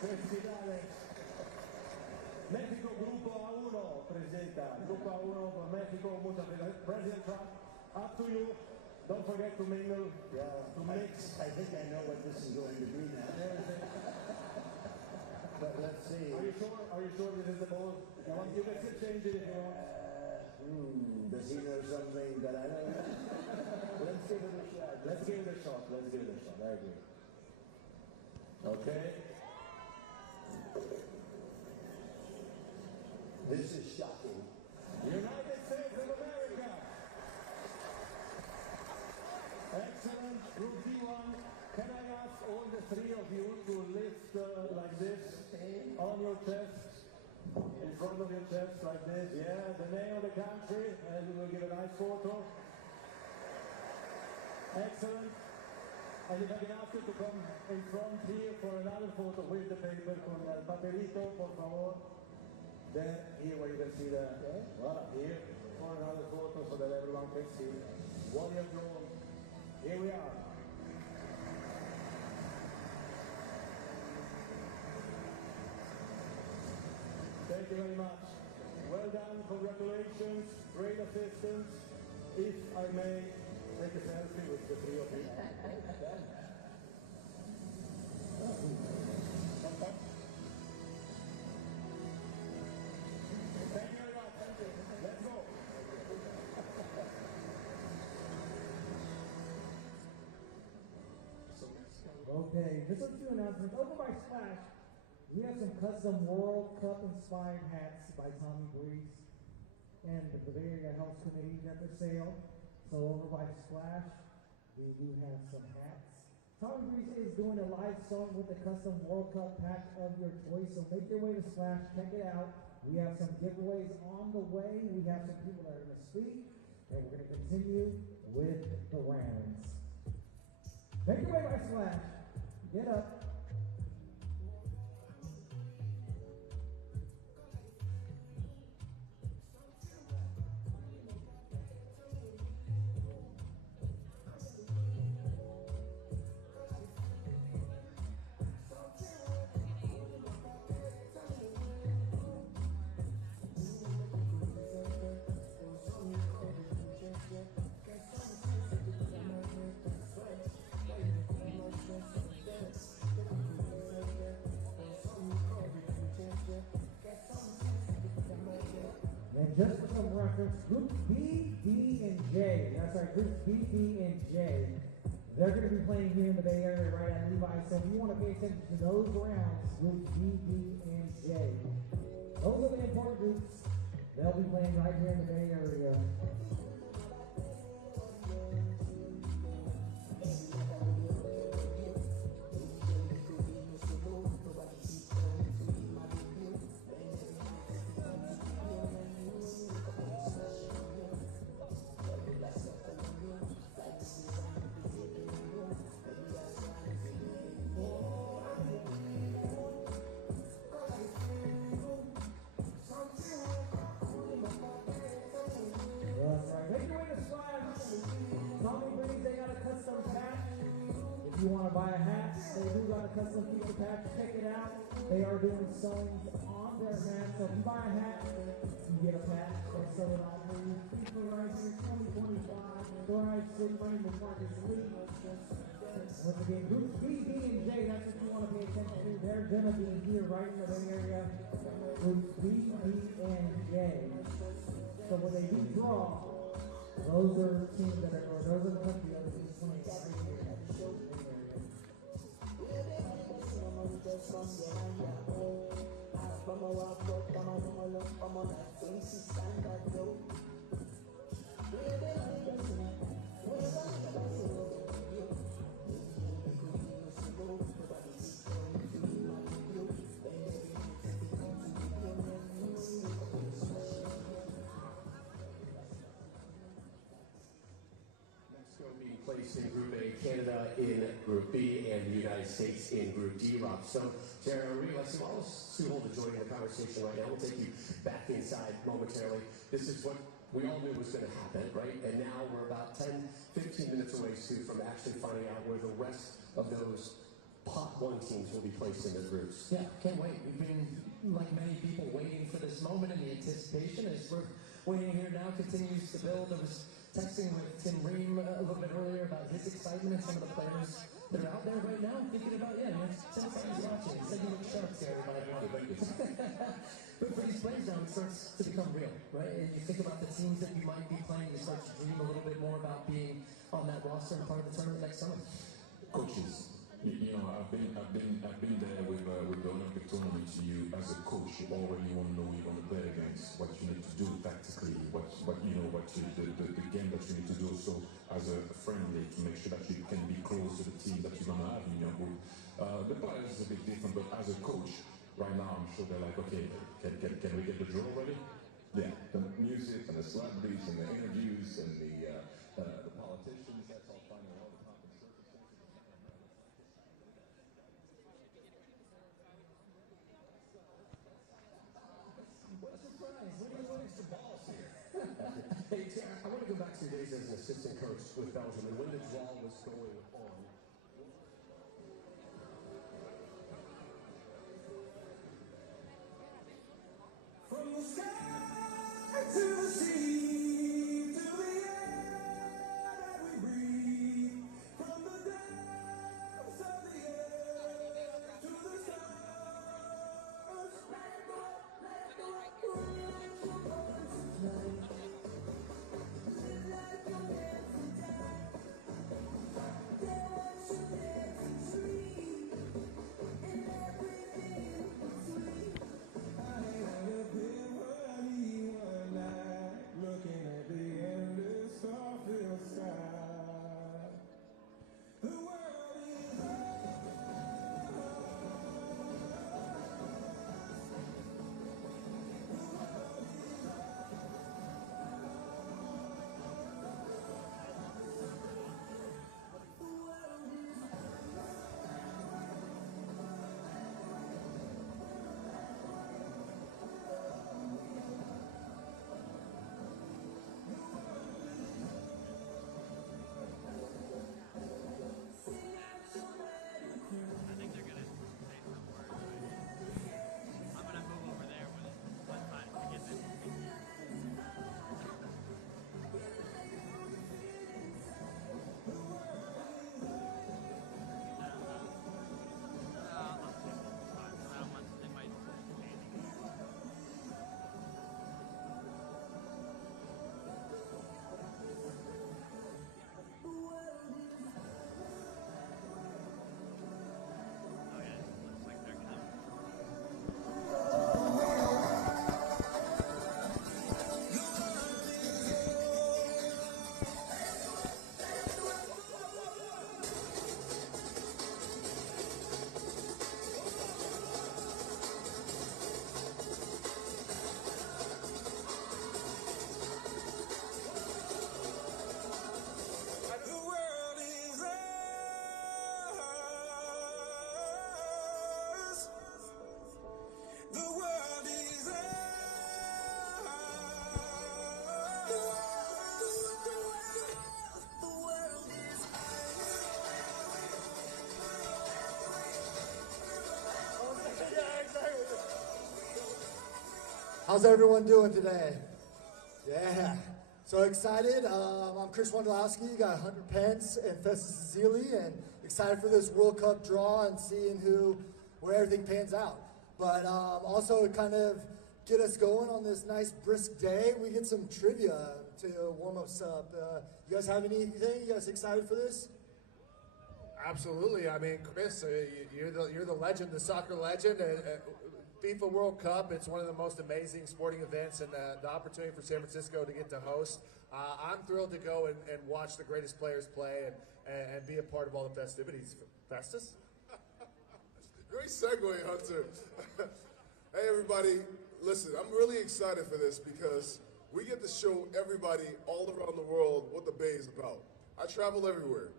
Felicidades. México, Grupo A1, presenta. Grupo A1 por México. Muchas felicidades. President Trump, up to you. Don't forget to mingle, to mix. I think I know what this is going to be now. But let's see. Are you sure this is the ball? You can still change it if you want. Does he know something that I don't know? Let's give it a shot. Let's give it a shot. I agree. Okay. This is shocking. United States of America. Excellent. Group B1. Can I ask all the three of you to lift like this on your chest, in front of your chest like this? Yeah, the name of the country, and we will give a nice photo. Excellent. And if I can ask you to come in front here for another photo with the paper, con el papelito, por favor. Then here where you can see the, voilà, here for another photo so that everyone can see what you have drawn. Here we are. Thank you very much. Well done, congratulations, great assistance. If I may take a selfie with the three of you. Thank you very much. Thank you. Let's go. Okay, just a few announcements. Over by Splash, we have some custom World Cup inspired hats by Tommy Breeze and the Bavaria Health Committee that for sale. So over by Splash, we do have some hats. Tommy Breeze is doing a live song with the custom World Cup pack of your choice. So make your way to Splash, check it out. We have some giveaways on the way. We have some people that are going to speak, and we're going to continue with the rounds. Make your way by Splash. Get up. custom reference. Groups B, D, and J. That's right, groups B, D, and J. They're going to be playing here in the Bay Area right at Levi. So if you want to pay attention to those rounds, groups B, D, and J. Those are the important groups. They'll be playing right here in the Bay Area. If you want to buy a hat, they do got a custom FIFA patch. Check it out. They are doing sewings on their hat. So if you buy a hat, you get a patch. They sew it on for you. FIFA right here, 2025. Thrive City. My name is Marcus Lee. Once again, groups B, D, and J, that's what you want to pay attention to. They're going to be here right in the Bay Area. Groups B, D, and J. So when they do draw, those are teams that are, or those are the country that are playing right here. Placed in Group A, Canada in Group B, and the United States in Group D, Rob. So, Tara, realizing all us two hold to join in the conversation right now. We'll take you back inside momentarily. This is what we all knew was going to happen, right? And now we're about 10, 15 minutes away, Sue, from actually finding out where the rest of those Pot 1 teams will be placed in their groups. Yeah, can't wait. We've been, like many people, waiting for this moment, and the anticipation as we're waiting here now continues to build. I was texting with Tim Ream a little bit earlier about his excitement and some of the players that are out there right now thinking about, Tim's watching. He said you look sharp there, But for these players now, it starts to become real, right? And you think about the teams that you might be playing, you start to dream a little bit more about being on that roster and part of the tournament next summer. Coaches, I've been there with the Olympic tournament. You, as a coach, you already want to know who you're going to play against, what you need to do tactically, the game that you need to do. So, as a friendly, to make sure that you can be close to the team that you're going to have in your group. The players is a bit different, but as a coach, right now, I'm sure they're like, okay, can we get the drill ready? Yeah, the music and the celebrities and the interviews and the politicians, that's all fine and all the time. What a surprise. When are you winning some balls here? Hey, Tara, I want to go back to your days as an assistant coach with Belgium and when the draw was going on. From the sky to the sea, to the air that we breathe, from the depths of the earth to the stars. Let go, tonight. Live like you'll never die. How's everyone doing today? Yeah. So excited. I'm Chris Wondolowski, got Hunter Pence and Festus Ezeli, and excited for this World Cup draw and seeing where everything pans out. But also kind of get us going on this nice brisk day. We get some trivia to warm us up. You guys have anything? You guys excited for this? Absolutely. I mean, Chris, you're the legend, the soccer legend. FIFA World Cup, it's one of the most amazing sporting events, and the opportunity for San Francisco to get to host. I'm thrilled to go and watch the greatest players play and be a part of all the festivities. Festus? Great segue, Hunter. Hey, everybody. Listen, I'm really excited for this because we get to show everybody all around the world what the Bay is about. I travel everywhere.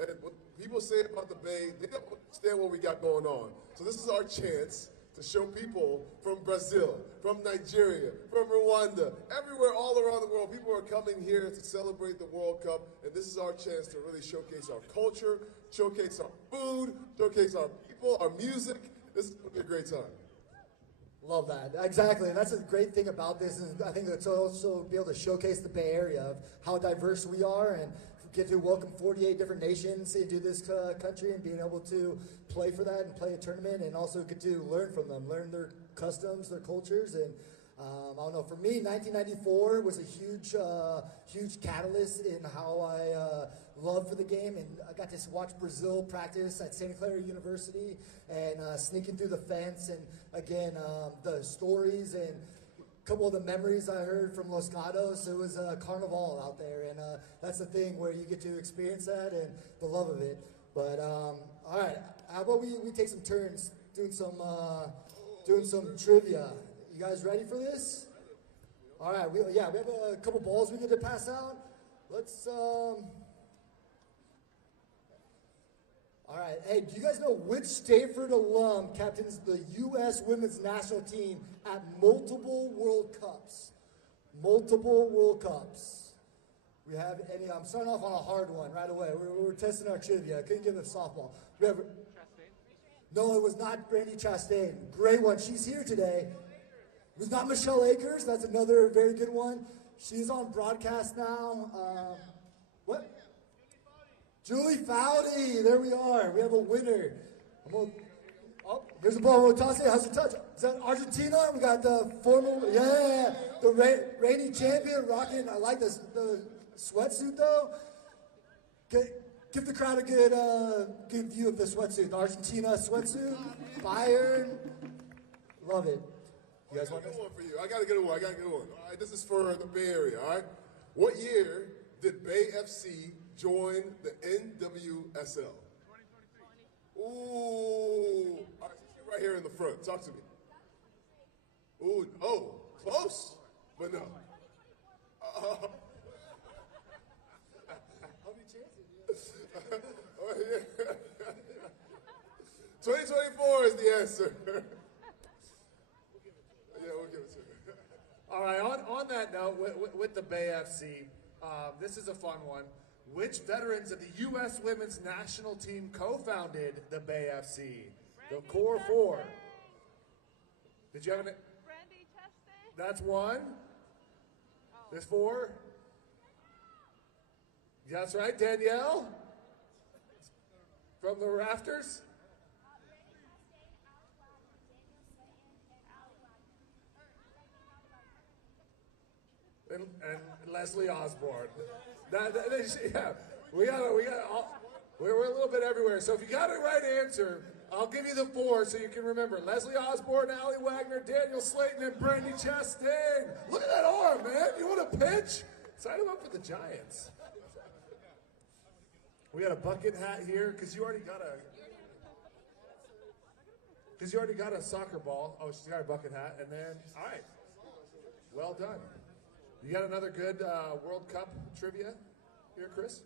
And what people say about the Bay, they don't understand what we got going on. So this is our chance to show people from Brazil, from Nigeria, from Rwanda, everywhere all around the world. People are coming here to celebrate the World Cup, and this is our chance to really showcase our culture, showcase our food, showcase our people, our music. This is going to be a great time. Love that. Exactly. That's a great thing about this, is I think it's also be able to showcase the Bay Area of how diverse we are, and get to welcome 48 different nations into this country, and being able to play for that and play a tournament, and also get to learn from them, learn their customs, their cultures. And I don't know, for me, 1994 was a huge catalyst in how I love for the game, and I got to watch Brazil practice at Santa Clara University, and sneaking through the fence, and again, the stories and a couple of the memories I heard from Los Gatos. It was a carnival out there, and that's the thing where you get to experience that and the love of it. But all right, how about we take some turns doing some trivia? You guys ready for this? All right, we have a couple balls we get to pass out. Let's all right, hey, do you guys know which Stanford alum captains the U.S. women's national team at multiple World Cups? Multiple World Cups. We have any, I'm starting off on a hard one right away. We're testing our trivia. I couldn't give it a softball. No, it was not Brandy Chastain. Great one. She's here today. It was not Michelle Akers. That's another very good one. She's on broadcast now. What? Julie Foudy, there we are. We have a winner. Here's the ball. We'll toss it. How's the touch? Is that Argentina? We got the former, the reigning champion rocking. I like this, the sweatsuit though. Give the crowd a good view of the sweatsuit. The Argentina sweatsuit. Fire. Love it. You guys want this? One for you. I got a good one. All right, this is for the Bay Area. All right. What year did Bay FC join the NWSL? Ooh, all right, right here in the front. Talk to me. Ooh, oh, close, but no. How many chances? 2024 is the answer. Yeah, we'll give it to you. All right, on that note, with the Bay FC, this is a fun one. Which veterans of the U.S. women's national team co-founded the Bay FC? The core four. Did you have any? Brandy Chastain. That's one. There's four. That's right, Danielle. From the rafters. And Leslie Osborne. Yeah, we're a little bit everywhere. So if you got a right answer, I'll give you the four so you can remember. Leslie Osborne, Allie Wagner, Daniel Slayton, and Brandy Chastain. Look at that arm, man. You want a pitch? Sign him up for the Giants. We got a bucket hat here because you already got a soccer ball. Oh, she's got a bucket hat, and then all right, well done. You got another good World Cup trivia here, Chris?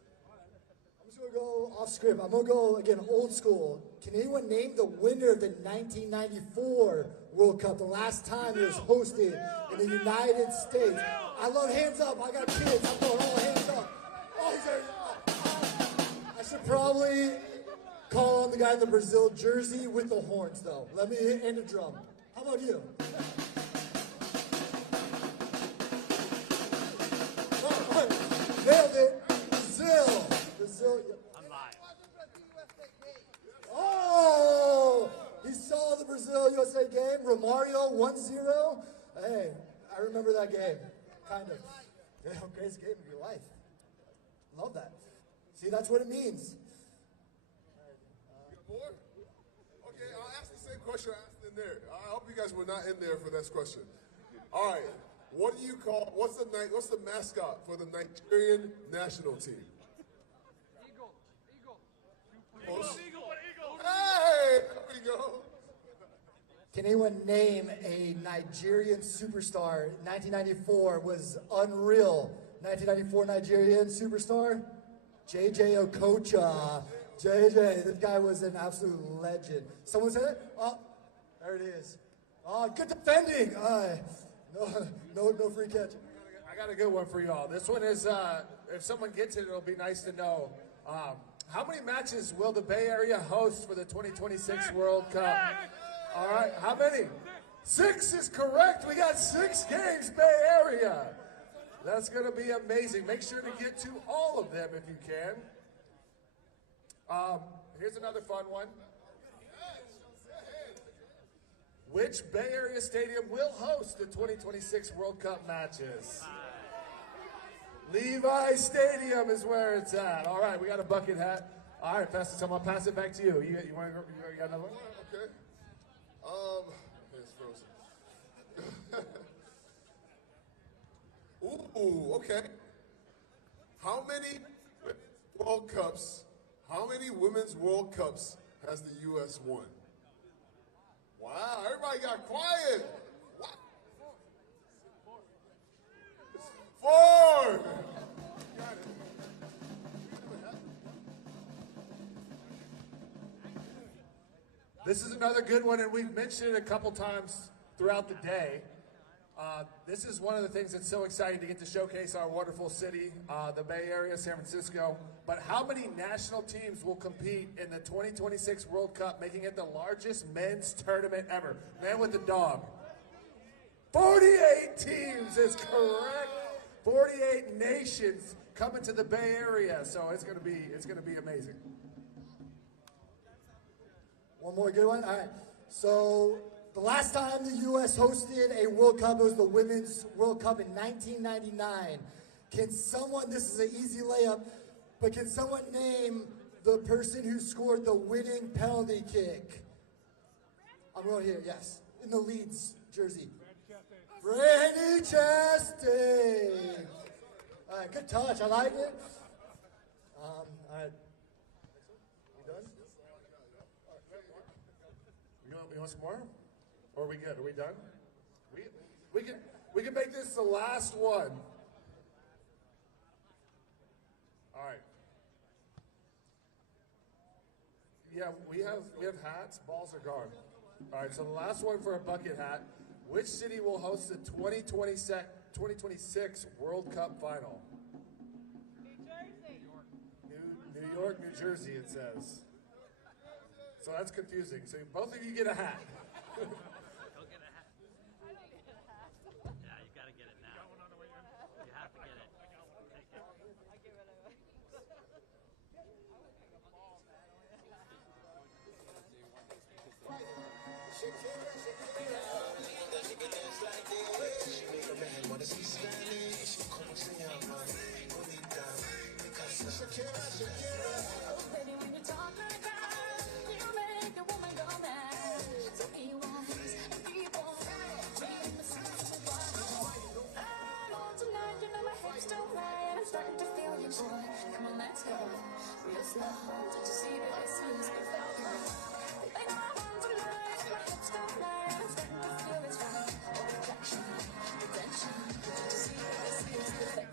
I'm just going to go off script. I'm going to go, again, old school. Can anyone name the winner of the 1994 World Cup, the last time it was hosted in the United States? I love hands up. I got kids. I'm going all hands up. Oh, I should probably call on the guy in the Brazil jersey with the horns, though. Let me and a drum. How about you? remember that game. Kind of. Yeah, greatest game of your life. Love that. See, that's what it means. You got more? Okay, I'll ask the same question I asked in there. I hope you guys were not in there for this question. All right, what do you call? What's the mascot for the Nigerian national team? Eagle. Hey, there we go. Can anyone name a Nigerian superstar? 1994 was unreal. 1994 Nigerian superstar? JJ Okocha. JJ, this guy was an absolute legend. Someone said it? Oh, there it is. Oh, good defending. No free catch. I got a good one for y'all. This one is, if someone gets it, it'll be nice to know. How many matches will the Bay Area host for the 2026 World Cup? All right, how many? 6 is correct. We got 6 games, Bay Area. That's going to be amazing. Make sure to get to all of them if you can. Here's another fun one. Which Bay Area stadium will host the 2026 World Cup matches? Levi Stadium is where it's at. All right, we got a bucket hat. All right, pass it. So I'm gonna pass it back to you. You want to go? You got another one? Okay. It's frozen. Ooh, okay. How many women's World Cups has the U.S. won? Wow, everybody got quiet. What? 4. This is another good one, and we've mentioned it a couple times throughout the day. This is one of the things that's so exciting to get to showcase our wonderful city, the Bay Area, San Francisco. But how many national teams will compete in the 2026 World Cup, making it the largest men's tournament ever? Man with the dog. 48 teams is correct. 48 nations coming to the Bay Area, so it's gonna be amazing. One more good one. All right. So the last time the U.S. hosted a World Cup, it was the Women's World Cup in 1999. Can someone, this is an easy layup, but can someone name the person who scored the winning penalty kick? I'm right here, yes. In the Leeds jersey. Brandy Chastain. All right, good touch. I like it. All right. You done? You want some more? Or are we good? Are we done? We can make this the last one. All right. Yeah, we have hats. Balls are gone. All right. So the last one for a bucket hat. Which city will host the 2026 World Cup final? New Jersey. New York, New Jersey. It says. So that's confusing. So both of you get a hat. Go get a hat. I don't get a hat. Yeah, you gotta get it now. You got one on the way in? You have to get it. Take it. I give it away. Come on, let's go. Real slow. Don't you see that this is perfect? They know I want to lie. My hips don't lie. I'm starting to feel it's right. Oh, rejection, attention. Don't you see that this is perfect?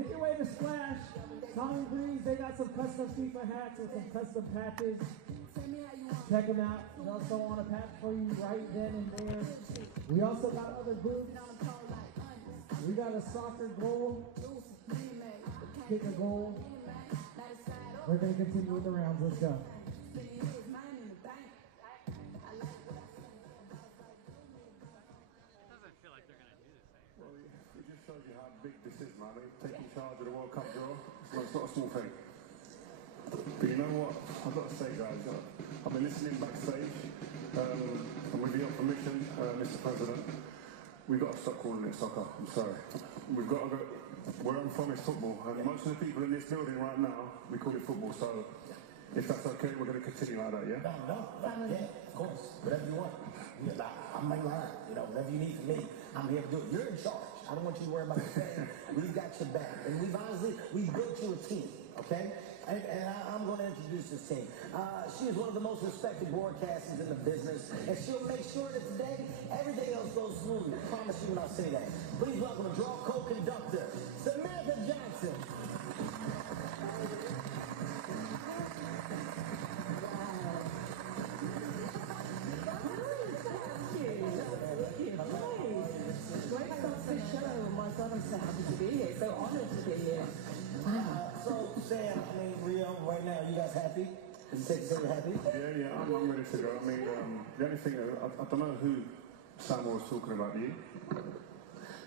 make your way to Splash. Tommy Breeze, they got some custom FIFA hats with some custom patches. Check them out. We also want a patch for you right then and there. We also got other booths. We got a soccer goal. Kick a goal. We're going to continue with the rounds. Let's go. It just shows you how big this is, man. Taking charge of the World Cup draw, it's not a small thing. But you know what? I've got to say, guys, I've been listening backstage, and with your permission, Mr. President, we've got to stop calling it soccer. I'm sorry. We've got to go. Where I'm from is football, and most of the people in this building right now, we call it football. So, if that's okay, we're going to continue like that, yeah? Yeah, of course. Whatever you want. I'm my line. Whatever you need from me, I'm here to do it. You're in charge. I don't want you to worry about the thing. We've got your back. And we've built you a team, okay? And I'm going to introduce this team. She is one of the most respected broadcasters in the business, and she'll make sure that today, everything else goes smoothly. I promise you when I say that. Please welcome a draw co-conductor, Samantha Johnson. So happy to be here, so honored to be here. So, Sam, Rio, right now, you guys happy? Is it safe to say you're happy? Yeah, I'm ready to go. The only thing, I don't know who Sam was talking about, do you?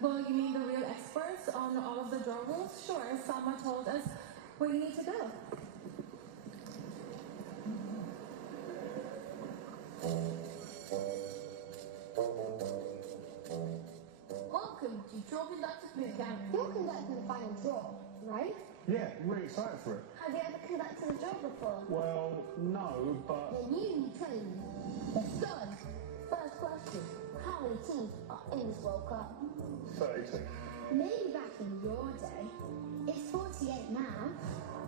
Well, you mean the real experts on all of the draw rules? Sure, Sama told us where you need to go. Welcome to Draw Conductors Bootcamp. You're conducting the final draw, right? Yeah, I'm really excited for it. Have you ever conducted a draw before? Well, no, but... Then you need training. Let's go. First question. How many teams are in this World Cup? 32. Maybe back in your day. It's 48 now.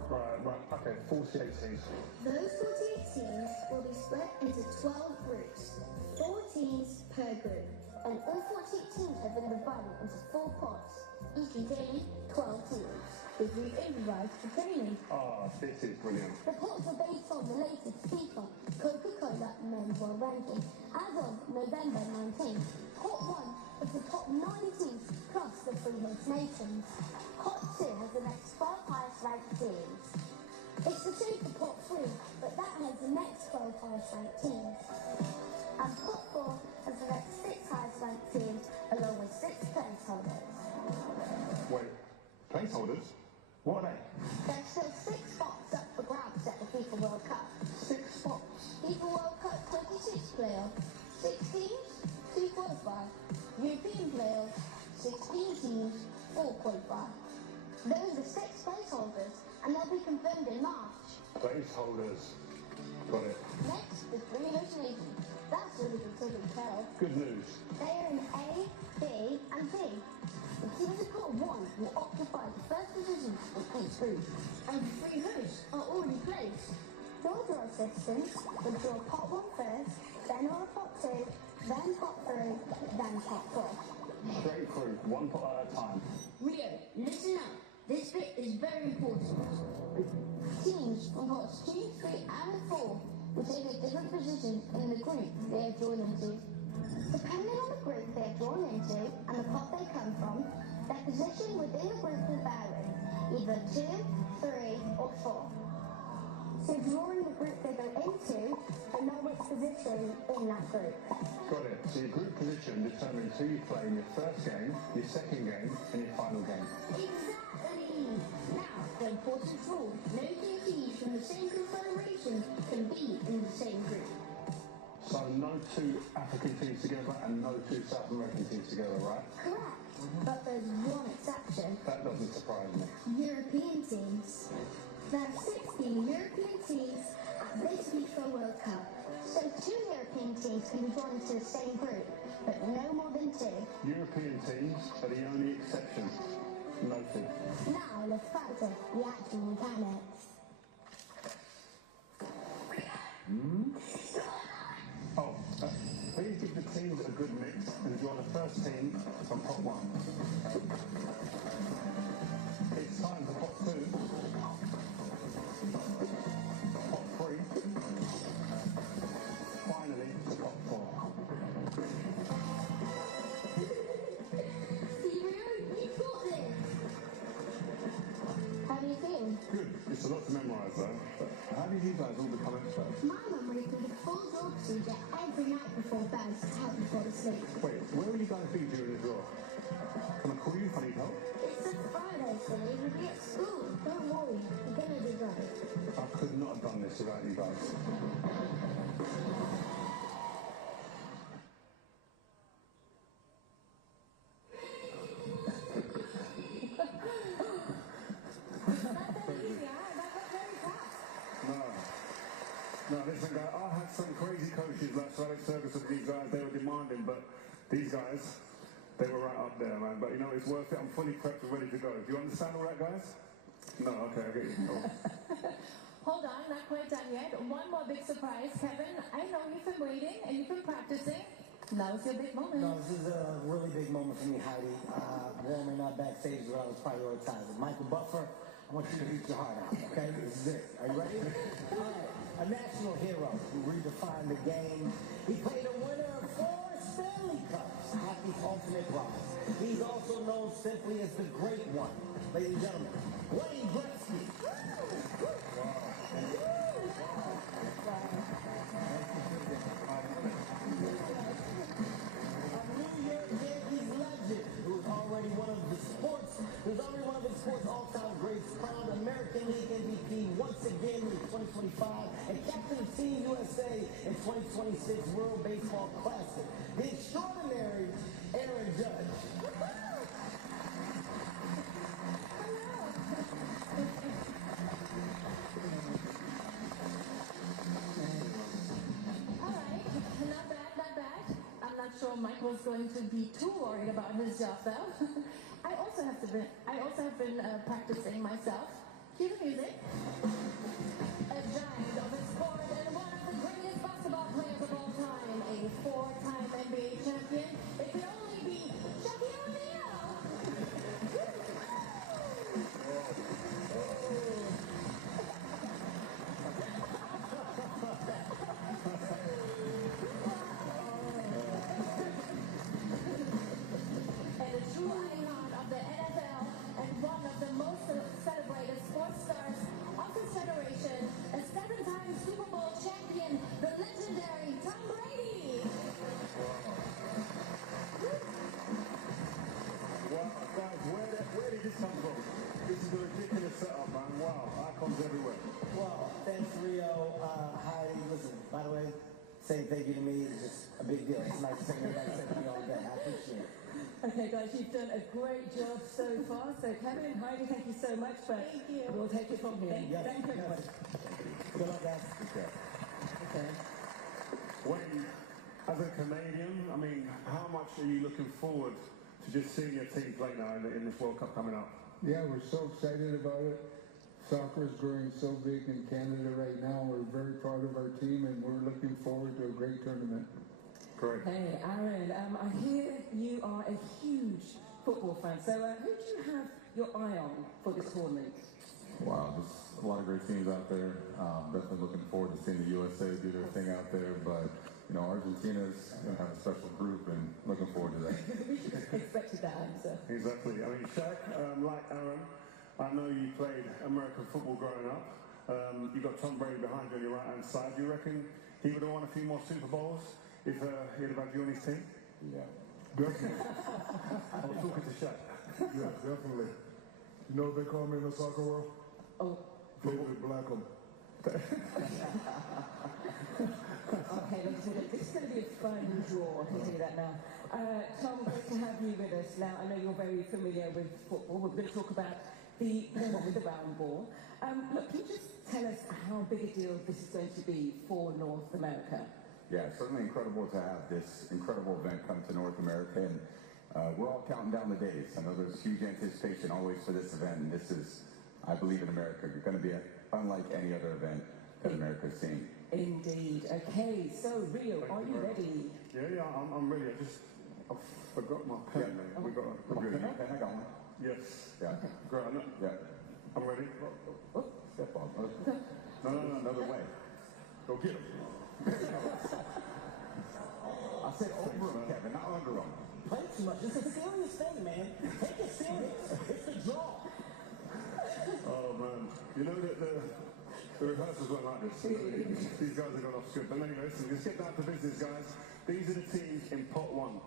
Right, okay, 48 teams. Those 48 teams will be split into 12 groups. 4 teams per group. And all 48 teams have been divided into 4 pots, each containing 12 teams, which we've improvised for training. Ah, this is brilliant. The pots are based on the latest FIFA Coca-Cola Men's World Ranking as of November 19th. Pot 1 is the top 9 teams plus the 3 host nations. Pot 2 has the next 5 highest ranked teams. It's the same for pot 3, but that has the next 12 highest ranked teams. And pot 4 has the next 6 highest ranked teams, along with 6 placeholders. Wait, placeholders? What are they? There's still 6 spots up for grabs at the FIFA World Cup. 6 spots? FIFA World Cup 26 playoff, 6 teams, 2 qualify. European playoff, 16 teams, 4 qualify. Those are 6 placeholders, and they'll be confirmed in March. Placeholders. Got it. Next, the 3 host nations. That's really good to tell. Good news. They are in A, B, and D. The teams of pot 1 will occupy the first position in each group, and the 3 hosts are already placed. Your draw assistants will draw pot 1 first, then on pot 2, then pot 3, then pot 4. Straight through, 1 pot at a time. Rio, listen up. This bit is very important. Teams from pots 2, 3, and 4 will take a different position in the group they have drawn into. Depending on the group they have drawn into and the pot they come from, their position within the group will vary, either 2, 3, or 4. So drawing the group they go into, they know which position in that group. Got it. So your group position determines who you play in your first game, your second game, and your final game. Exactly! Now, the important rule, no 2 teams from the same confederation can be in the same group. So no 2 African teams together and no 2 South American teams together, right? Correct. But there's one exception. That doesn't surprise me. European teams. There are 16 European teams at this FIFA World Cup. So 2 European teams can be drawn into the same group, but no more than 2. European teams are the only exception. Noted. Now let's factor the actual mechanics. Please give the teams a good mix and draw the first team from pot 1. It's time for pot 2. Pot 3. Finally, to pot 4. You've got this. How do you feel? Good. It's a lot to memorise though. But how did you guys all become experts? My mum reads me the full draw procedure every night before bed to help me fall asleep. Wait, where will you guys be during the draw? Can I call you if I need help? It's a Friday, silly. We'll be at school. Don't worry. We're gonna do great. I could not have done this without you guys. No, listen, guys, I had some crazy coaches like Sir Alex Ferguson, these guys, they were demanding, but these guys, they were right up there, man. But you know, it's worth it. I'm fully prepped and ready to go. Do you understand all that, guys? No, okay, I get you. Oh. Hold on, not quite done yet. One more big surprise, Kevin. I know you've been waiting and you've been practicing. Now's your big moment. No, this is a really big moment for me, Heidi. Warming up backstage where I was prioritizing. Michael Buffer, I want you to beat your heart out, okay? This is it. Are you ready? All right. A national hero who redefined the game. He played a winner of 4 Stanley Cups, hockey's ultimate prize. He's also known simply as the Great One. Ladies and gentlemen, Wayne Gretzky. A New York Yankees legend who's already one of the sports all-time greats, crowned American League MVP once again in 2025, and captain of Team USA in 2026 World Baseball Classic. The extraordinary Aaron Judge. Sure Michael's going to be too worried about his job though. I also have been practicing myself. Cue the music. A giant of the sport and one of the greatest basketball players of all time, a 4-time NBA champion. It could only be Shaquille O'Neal. Saying thank you to me is just a big deal. It's nice to say everybody said to me all day. I appreciate it. Okay, guys, you've done a great job so far. So, Kevin, Heidi, thank you so much. But thank you. We'll take it from here. Yes, thank you, everybody. Good luck, guys. Okay. Wayne, as a Canadian, I mean, how much are you looking forward to just seeing your team play now in this World Cup coming up? Yeah, we're so excited about it. Soccer is growing so big in Canada right now. We're very proud of our team, and we're looking forward to a great tournament. Great. Hey, Aaron, I hear you are a huge football fan. So who do you have your eye on for this tournament? Wow, there's a lot of great teams out there. Definitely looking forward to seeing the USA do their thing out there. But, you know, Argentina's going to have a special group, and looking forward to that. We should have expected that answer. Exactly. I mean, Shaq, like Aaron, I know you played American football growing up. You got Tom Brady behind you on your right-hand side. Do you reckon he would have won a few more Super Bowls if he had had you on his team? Yeah, definitely. I was talking to Shaq. Yeah, definitely. You know what they call me in the soccer world? Oh. David Blackham. Okay, this is going to be a fun draw, I can tell you that now. Tom, great to have you with us. Now, I know you're very familiar with football. We're going to talk about the one with the round ball. Look, can you just tell us how big a deal this is going to be for North America? Yeah, it's certainly incredible to have this incredible event come to North America, and we're all counting down the days. I know there's huge anticipation always for this event, and this is, I believe in America, it's going to be unlike any other event that America's seen. Indeed. Okay, so Rio, are you ready? Yeah, I'm ready. I forgot my pen. Yeah, We got pen. I got one. Yes. Yeah. Great. Yeah. I'm ready. Step on. No, another way. Go get him. I said over him, Kevin, not under him. Play too much. It's a serious thing, man. Take it serious. It's the draw. Oh man, you know that the rehearsals weren't like this. These guys have gone off script. But anyway, listen, let's get down to business, guys. These are the teams in pot one.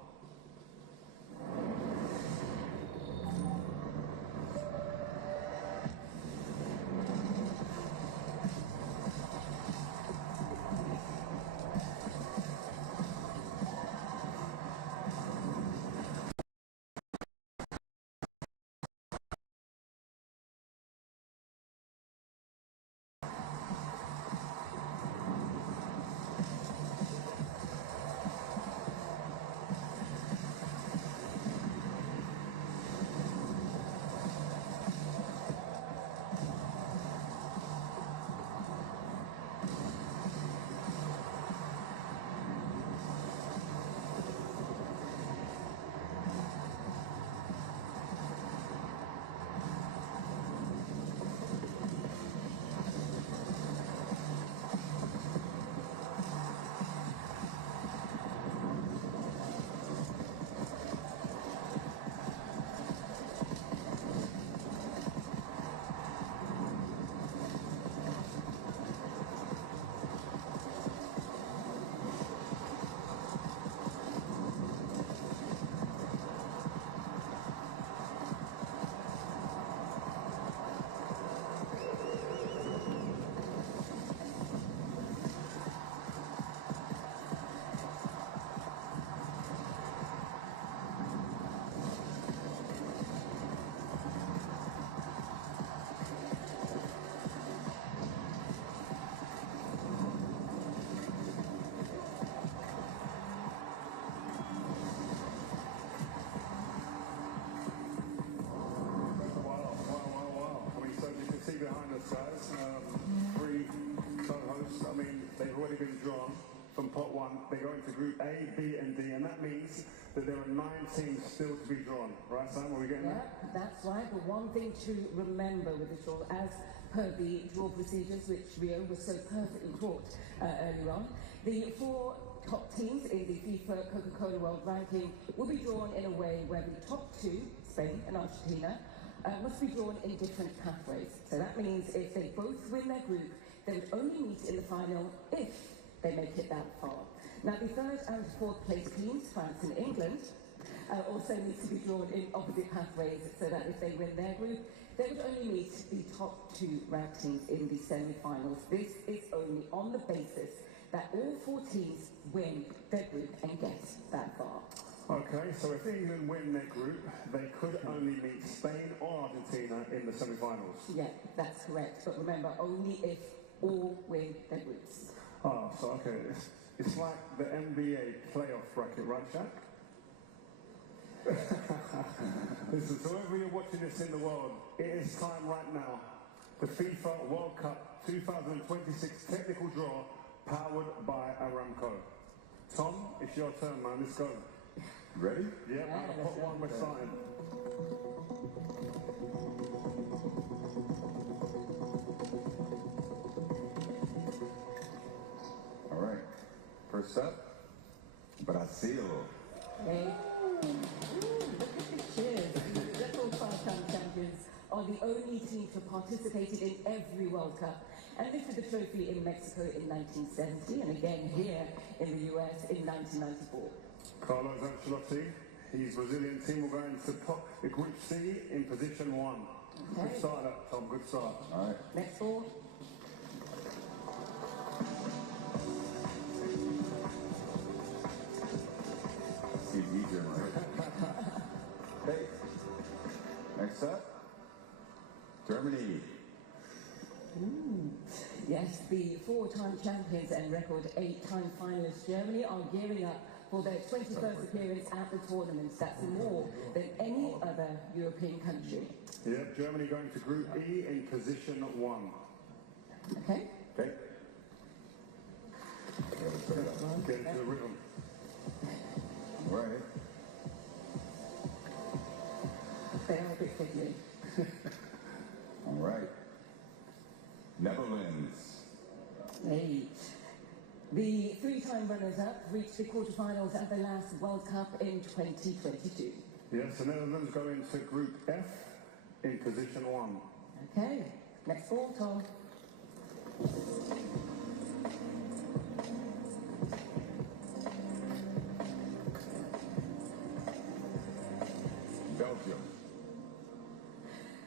Behind us, guys. Three co-hosts. I mean, they've already been drawn from pot one. They go into group A, B, and D, and that means that there are 9 teams still to be drawn. Right, Sam? Are we getting that? That's right. But one thing to remember with the draw, as per the draw procedures, which Rio was so perfectly taught earlier on, the 4 top teams in the FIFA Coca-Cola World Ranking will be drawn in a way where the top 2, Spain and Argentina, must be drawn in different pathways. So that means if they both win their group, they would only meet in the final if they make it that far. Now the 3rd and 4th place teams, France and England, also need to be drawn in opposite pathways so that if they win their group, they would only meet the top 2 ranked teams in the semi-finals. This is only on the basis that all 4 teams win their group and get that far. Okay, so if England win their group, they could only meet Spain or Argentina in the semi-finals. Yeah, that's correct. But remember, only if all win their groups. Oh, so okay, it's like the NBA playoff bracket, right, Jack? Listen, so wherever you're watching this in the world, it is time right now. The FIFA World Cup 2026 technical draw, powered by Aramco. Tom, it's your turn, man. Let's go. Ready? Yeah, out of pot one, we're starting. All right. First up, Brazil. Okay. Look at the cheers. The Red 5-time champions are the only team to have participated in every World Cup and lifted the trophy in Mexico in 1970 and again here in the US in 1994. Carlos Ancelotti, his Brazilian team will go into Group C in position 1. Okay. Good start, Tom, good start. All right. Next ball. See, easier, right? Okay. Next up, Germany. Yes, the 4-time champions and record 8-time finalists Germany are gearing up for their 21st appearance at the tournament. That's more than any other European country. Yep, Germany going to Group E in position 1. Okay. Okay. Get into the rhythm. All right. They are a bit three-time runners-up reached the quarterfinals at the last World Cup in 2022. Yes, the Netherlands go into Group F in position 1. Okay, next ball, Tom. Belgium.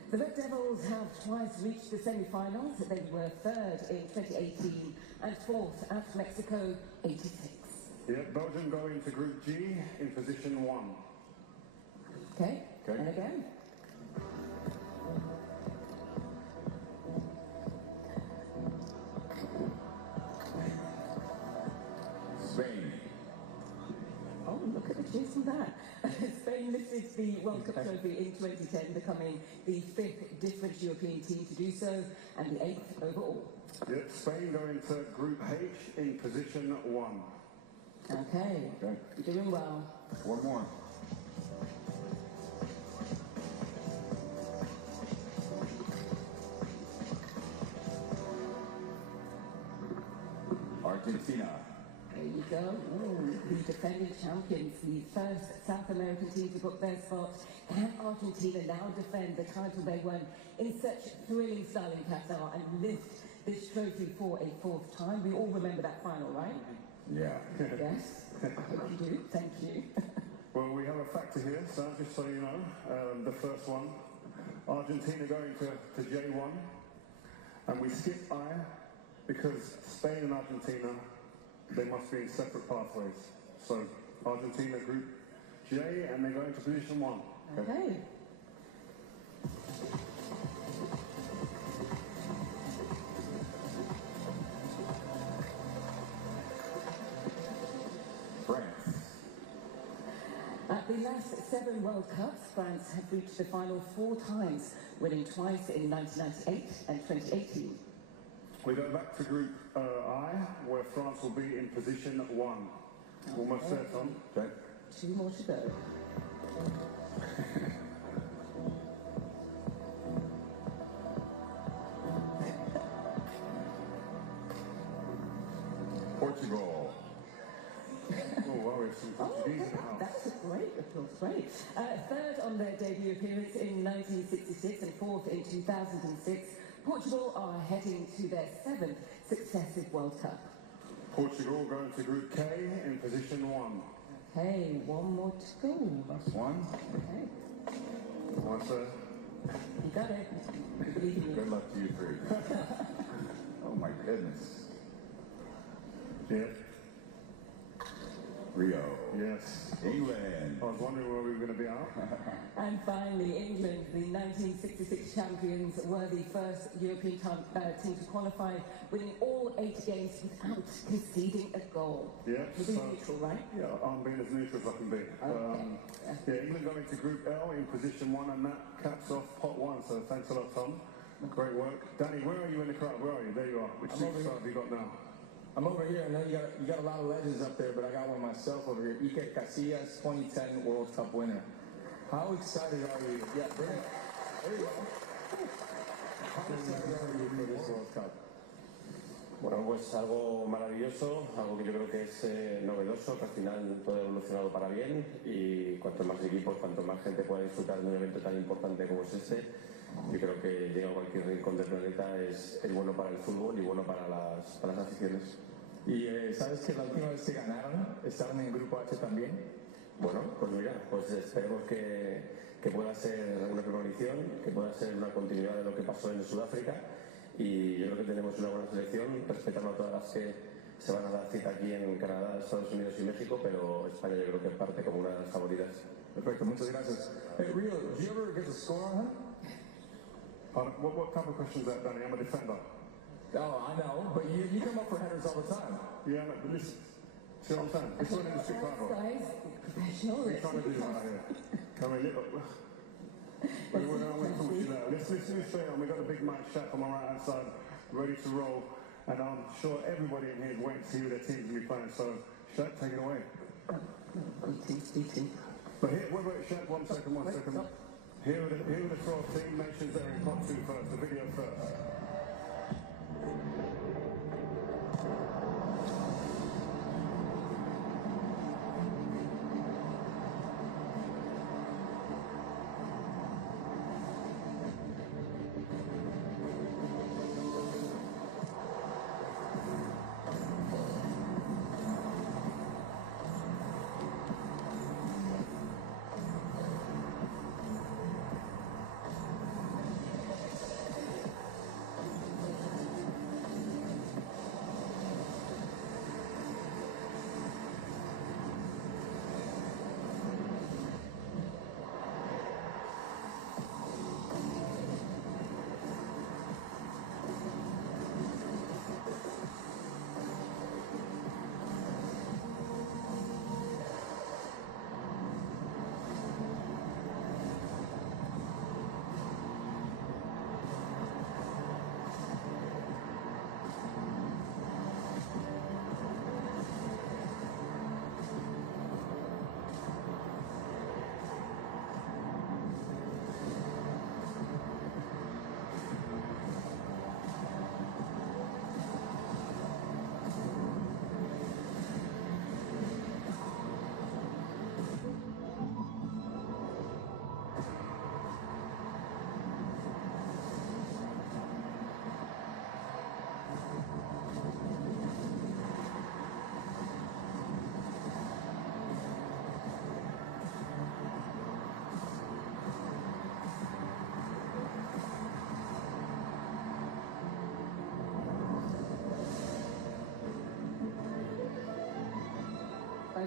The Red Devils have twice reached the semi-finals. They were third in 2018 and fourth at Mexico 86. Yeah, Belgium go into Group G in position 1. Okay, and again. Spain. Oh, look at the juice from that. Spain lifted the World Cup trophy in 2010, becoming the 5th different European team to do so, and the 8th overall. Yep, Spain go into Group H in position 1. Okay, you're doing well. One more. Argentina. There you go. Ooh, the defending champions, the first South American team to book their spot. Can Argentina now defend the title they won in such thrilling style in Qatar and lift this trophy for a 4th time? We all remember that final, right? Yeah. Yes, I hope you do. Thank you. Well, we have a factor here, so just so you know, the first one, Argentina going to J1, and we skip I because Spain and Argentina, they must be in separate pathways. So Argentina Group J, and they go into position 1. Okay. France. At the last 7 World Cups, France have reached the final 4 times, winning twice in 1998 and 2018. We go back to Group I, where France will be in position 1. Almost there, Tom. Okay. 2 more to go. Portugal. Oh, wow, we have some Portuguese in the house. That's great, of course, great. Third on their debut appearance in 1966 and 4th in 2006, Portugal are heading to their 7th successive World Cup. Portugal going to Group K in position 1. Okay, 1 more to go. That's 1. Okay. One, sir. You got it. I believe in you. Good luck to you 3. Oh my goodness. Yeah. Rio. Yes. England. I was wondering where we were going to be out. And finally, England, the 1966 champions, were the first European team to qualify, winning all 8 games without conceding a goal. Yeah. You'll be neutral, right? Yeah, I'm being as neutral as I can be. Yeah, England going to Group L in position 1, and that caps off pot 1, so thanks a lot, Tom. Great work. Danny, where are you in the crowd? Where are you? There you are. Which superstar have you got now? I'm over here. I know you got a lot of legends up there, but I got one myself over here. Iker Casillas, 2010 World Cup winner. How excited are you? Yeah, bring it. There you go. How excited are you for this World Cup? Bueno, pues algo maravilloso, algo que yo creo que es novedoso, que al final todo ha evolucionado para bien y cuanto más equipos, cuanto más gente pueda disfrutar de un evento tan importante como es este, yo creo que llega a cualquier rincón del planeta es bueno para el fútbol y bueno para las aficiones. Y sabes que la última vez que ganaron, estaban en el Grupo H también. Bueno, pues mira, pues esperemos que pueda ser una premonición, que pueda ser una continuidad de lo que pasó en Sudáfrica. Y yo creo que tenemos una buena selección, respetando a todas las que se van a dar cita aquí en Canadá, Estados Unidos y México, pero España yo creo que parte como una de las favoritas. Perfecto, muchas gracias. Hey, Rio, did you ever get the score on him? What type of question is that, Danny? I'm a defender. Oh, I know, but you come up for headers all the time. Yeah, but listen, see what I'm saying? It's not industry rival. Professional. What are you trying to do right here? Come in, Let's listen straight on. We've got a big Mike Shack on my right hand side, ready to roll. And I'm sure everybody in here is waiting to see who their team's going to be playing. So, Shack, take it away. But here, wait, Shack, one second. Here are the 12 team nations that are in pot 2 first, the video first.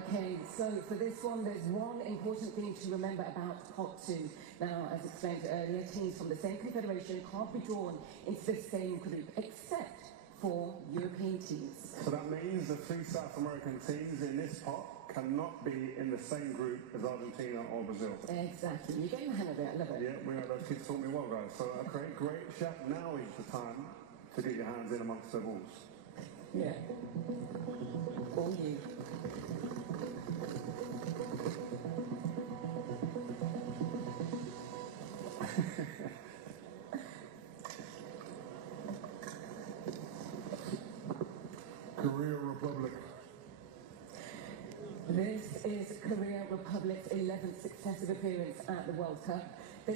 Okay, so for this one, there's one important thing to remember about Pot 2. Now, as explained earlier, teams from the same confederation can't be drawn into the same group, except for European teams. So that means the 3 South American teams in this pot cannot be in the same group as Argentina or Brazil. Exactly. You're getting the hang of it. I love it. Yeah, we know those kids taught me well, guys. So, okay, great. Chef, now is the time to get your hands in amongst the balls. Yeah. All you. Korea Republic. This is Korea Republic's 11th successive appearance at the World Cup. They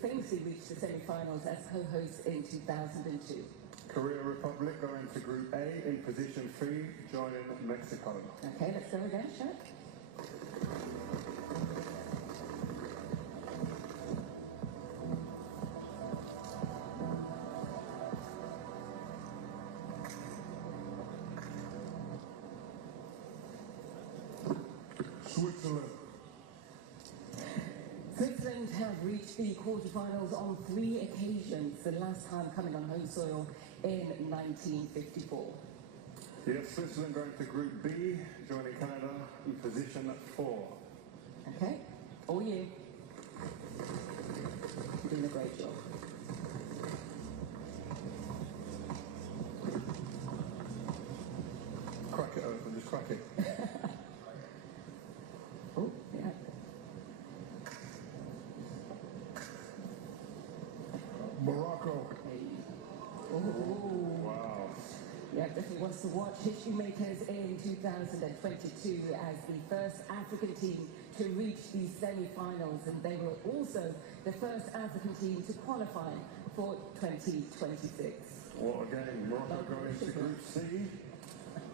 famously reached the semi-finals as co-hosts in 2002. Korea Republic going to Group A in position 3, joining Mexico. Okay, let's go again, Shaq. Switzerland. Switzerland have reached the quarterfinals on 3 occasions, the last time coming on home soil in 1954. Yes, Switzerland going to Group B, joining Canada in position 4. Okay, all you. You're doing a great job. Crack it open, just crack it. Oh, yeah. Morocco. Oh, wow. Yeah, definitely wants to watch. History makers in 2022 as the first African team to reach the semi-finals, and they were also the first African team to qualify for 2026. What a game. Morocco going to Group C,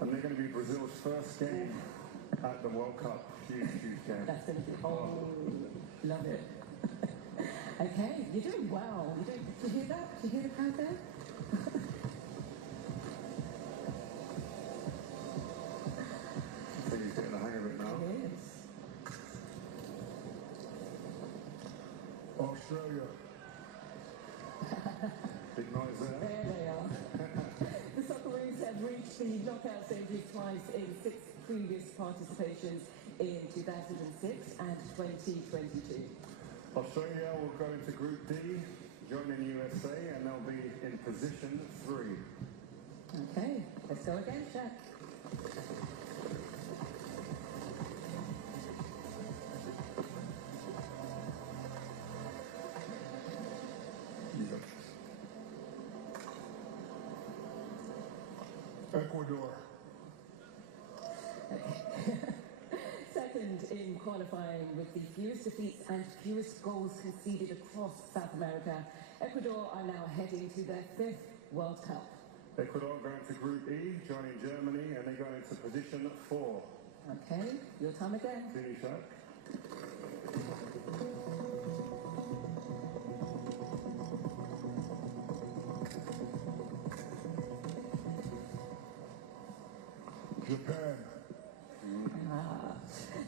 and they're going to be Brazil's first game at the World Cup. Huge, huge game. That's going to be, oh, love it. Okay, you're doing well. Did you hear that? Did you hear the crowd there? I think he's getting the hang of it now. It is. Australia. Big noise there. There they are. The Socceroos have reached the knockout stages twice in 6 previous participations in 2006 and 2022. Australia will go into Group D, joining USA, and they'll be in position 3. Okay, let's go again, Shaq. Ecuador. Second in qualifying with the fewest defeats and fewest goals conceded across South America, Ecuador are now heading to their 5th World Cup. Ecuador going to Group E, joining Germany, and they go into position 4. Okay, your time again. Finish up. Japan.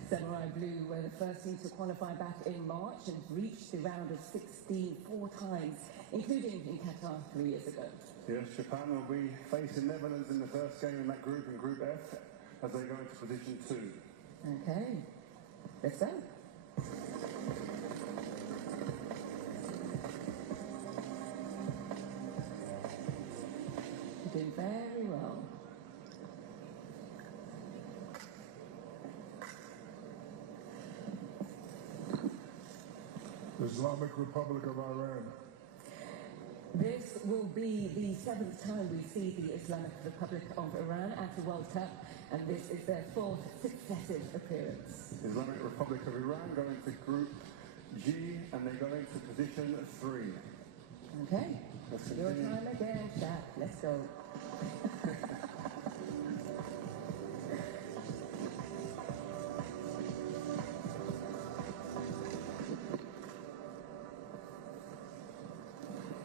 Samurai Blue were the first team to qualify back in March and reached the round of 16 4 times, including in Qatar 3 years ago. Yes, Japan will be facing Netherlands in the first game in that group, in Group F, as they go into position 2. Okay, let's go. You're doing very well. Islamic Republic of Iran. This will be the 7th time we see the Islamic Republic of Iran at the World Cup, and this is their 4th successive appearance. Islamic Republic of Iran going to Group G, and they go into position 3. Okay, Let's your continue. time again, Shaq. Let's go.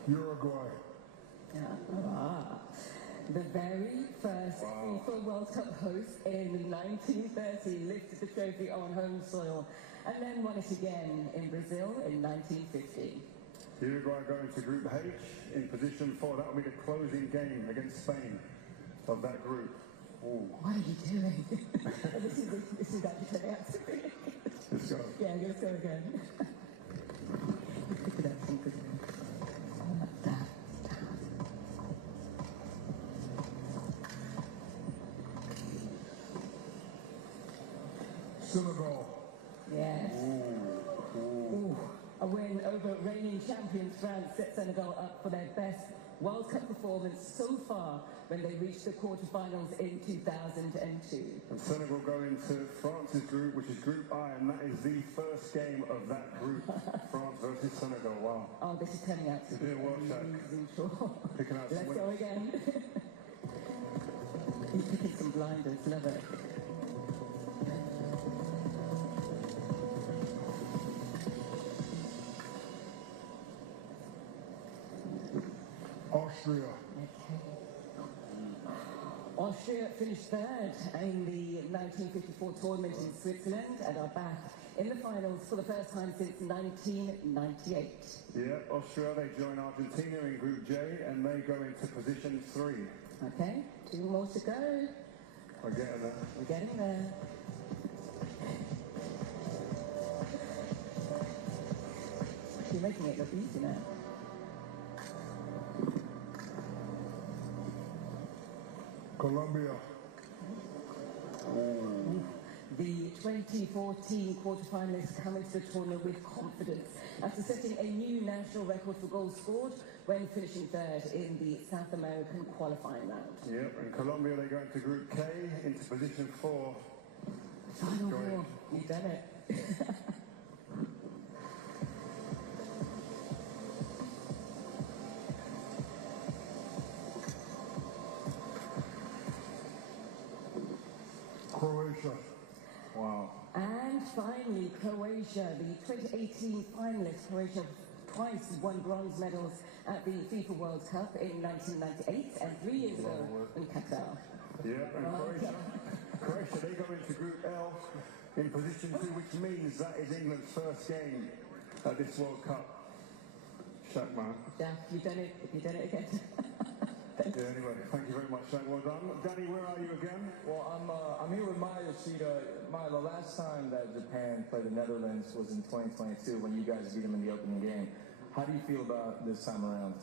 Uruguay. The very first FIFA World Cup host in 1930 lifted the trophy on home soil and then won it again in Brazil in 1950. Uruguay going to Group H in position 4. That will be the closing game against Spain of that group. Ooh. What are you doing? this is actually turning out to be. Let's go. Yeah, let's go again. Pick it up, pick it up. Senegal. Yes. Ooh. Ooh. A win over reigning champions France set Senegal up for their best World Cup performance so far when they reached the quarterfinals in 2002. And Senegal go into France's group, which is Group I, and that is the first game of that group. France versus Senegal. Wow. Oh, this is turning out to be amazing. Sure. Picking out Let's go again. You're picking some blinders, love it. Austria. Austria finished third in the 1954 tournament in Switzerland and are back in the finals for the first time since 1998. Yeah, Austria, they join Argentina in Group J and they go into position 3. Okay, 2 more to go. We're getting there. We're getting there. You're making it look easy now. Colombia. The 2014 quarterfinalists come into the tournament with confidence after setting a new national record for goals scored when finishing third in the South American qualifying round. Yep, and Colombia, they go into Group K, into position 4. Final four. You've done it. Croatia. Wow. And finally, Croatia, the 2018 finalists. Croatia twice won bronze medals at the FIFA World Cup in 1998 and 3 years ago in Qatar. Yeah, and Croatia, they go into Group L in position 2, which means that is England's first game at this World Cup. Shaq, man. Jack, you've done it. You've done it again. Yeah, anyway, thank you very much, Shaq. Well done. Danny, where are you again? Well, I'm here with Maya Yoshida. Maya, the last time that Japan played the Netherlands was in 2022 when you guys beat them in the opening game. How do you feel about this time around?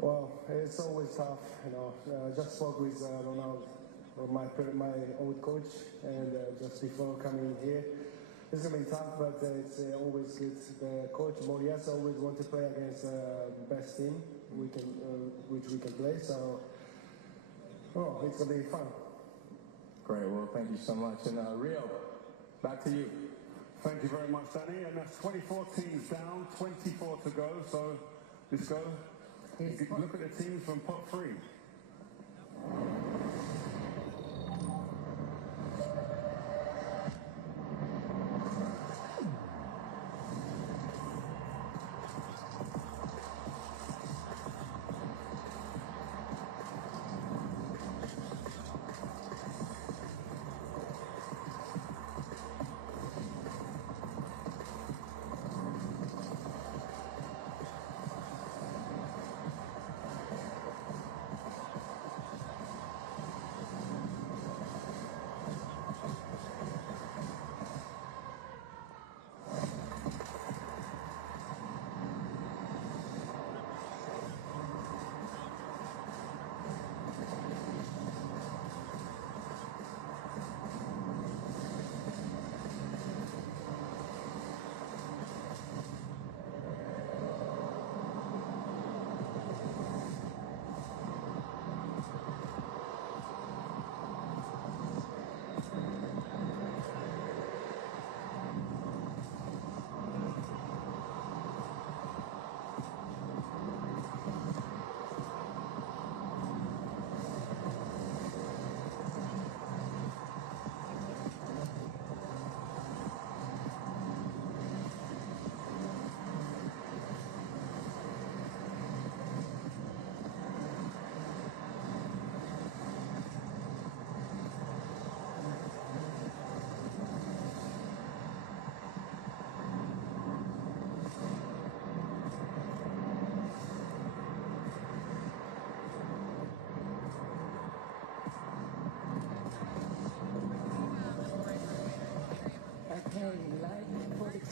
Well, it's always tough, you know. Just spoke with Ronald, my old coach, and just before coming here. It's going to be tough, but it's always good. The coach Morias always want to play against the best team which we can play. So, it's going to be fun. Great. Well, thank you so much. And Rio, back to you. Thank you very much, Danny. And that's 24 teams down, 24 to go. So let's go. Look at the teams from pot 3.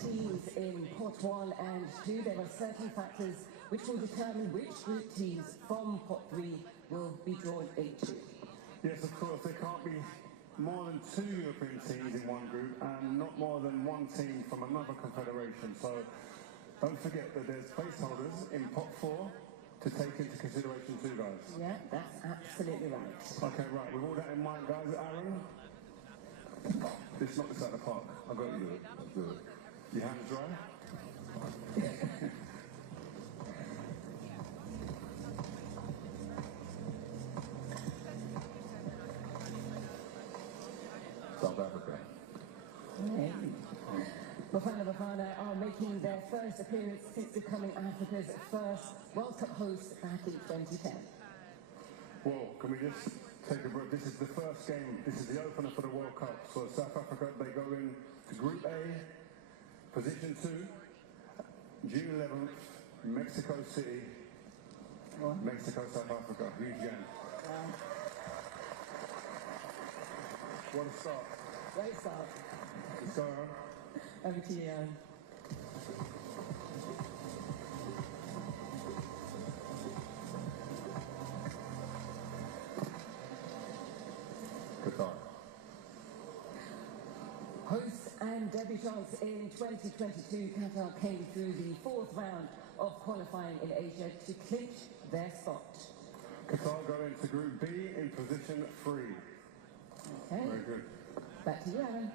teams in pot 1 and 2. There are certain factors which will determine which group teams from pot 3 will be drawn into. Yes, of course, there can't be more than 2 European teams in one group and not more than 1 team from another confederation. So don't forget that there's placeholders in pot 4 to take into consideration too, guys. Yeah, that's absolutely right. Okay, right, with all that in mind, guys, Aaron, let's knock this out of the park. I've got to do it. Let's do it. Your hands dry? South Africa. Okay. Bafana are making their first appearance since becoming Africa's first World Cup host back in 2010. Well, can we just take a break? This is the first game. This is the opener for the World Cup. So South Africa, they go in to Group A, position 2, June 11th, Mexico City, Mexico, South Africa. Huge game. What a start. Great start. Let's go, Aaron. Over to you, Aaron. Qatar. Hosts and debutants in 2022, Qatar came through the 4th round of qualifying in Asia to clinch their spot. Qatar go into Group B in position 3. Okay. Very good. Back to you, Aaron.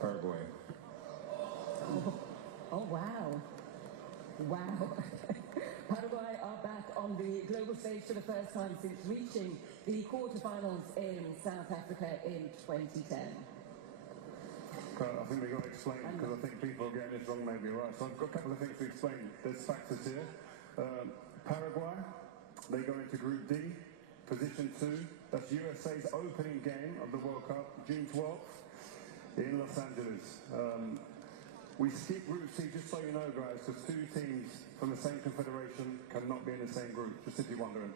Paraguay. Oh, wow. Wow. Paraguay are back on the global stage for the first time since reaching the quarterfinals in South Africa in 2010. I think we've got to explain, because I think people are getting this wrong maybe, right? So I've got a couple of things to explain. There's factors here. Paraguay, they go into Group D, position 2. That's USA's opening game of the World Cup, June 12th, in Los Angeles. We skip Group C, just so you know, guys, because 2 teams from the same confederation cannot be in the same group, just if you're wondering.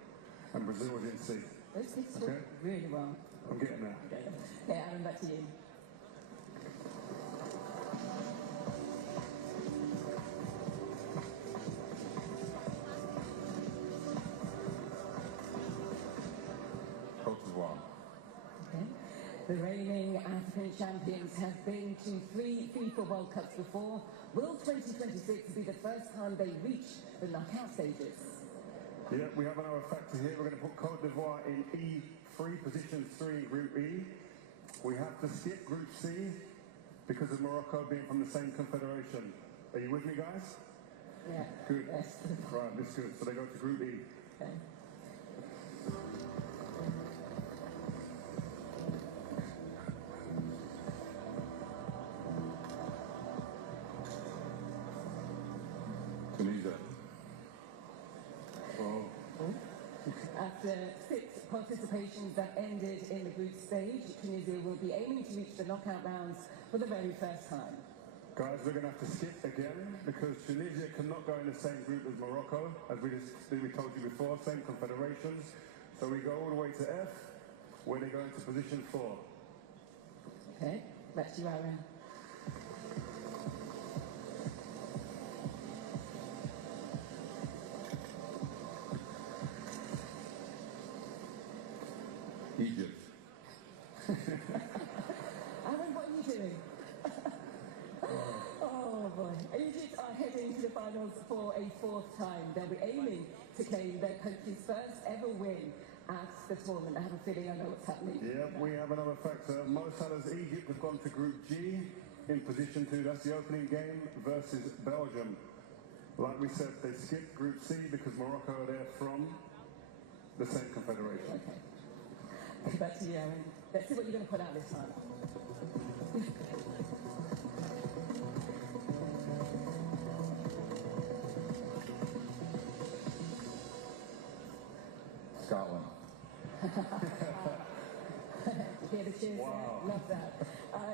And Brazil was in C. Those things talk really well. I'm getting there. Okay. Yeah, Aaron, back to you. The reigning African champions have been to 3 FIFA World Cups before. Will 2026 be the first time they reach the knockout stages? Yeah, we have another factor here. We're going to put Côte d'Ivoire in E3, position 3 in Group E. We have to skip Group C because of Morocco being from the same confederation. Are you with me, guys? Yeah. Good. Yes. Right, that's good. So they go to Group E. Okay. Tunisia. After 6 participations that ended in the group stage, Tunisia will be aiming to reach the knockout rounds for the very first time. Guys, we're going to have to skip again because Tunisia cannot go in the same group as Morocco, as we told you before, same confederations. So we go all the way to F, where they go into position 4. Okay, back to you, Aaron. Egypt. Aaron, what are you doing? Oh boy. Egypt are heading to the finals for a 4th time. They'll be aiming to claim their country's first ever win at the tournament. I have a feeling I know what's happening. Yeah, we have another factor. Mo Salah's Egypt have gone to Group G in position 2. That's the opening game versus Belgium. Like we said, they skipped Group C because Morocco are there from the same confederation. Okay. Back to you, Aaron. Let's see what you're going to put out this time. Scotland. hear the cheers there? Love that.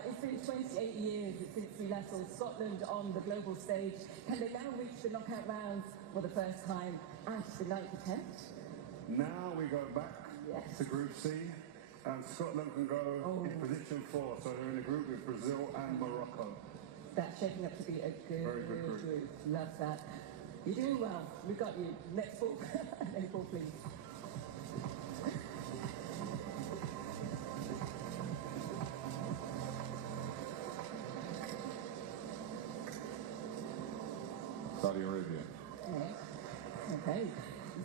It's been 28 years since we last saw Scotland on the global stage. Can they now reach the knockout rounds for the first time at the 9th attempt? Now we go back to Group C, and Scotland can go in position 4, so they're in a group with Brazil and Morocco. That's shaping up to be a good, Very good group. Love that. You're doing well. We've got you. Next ball. Next ball, please. Saudi Arabia. Okay.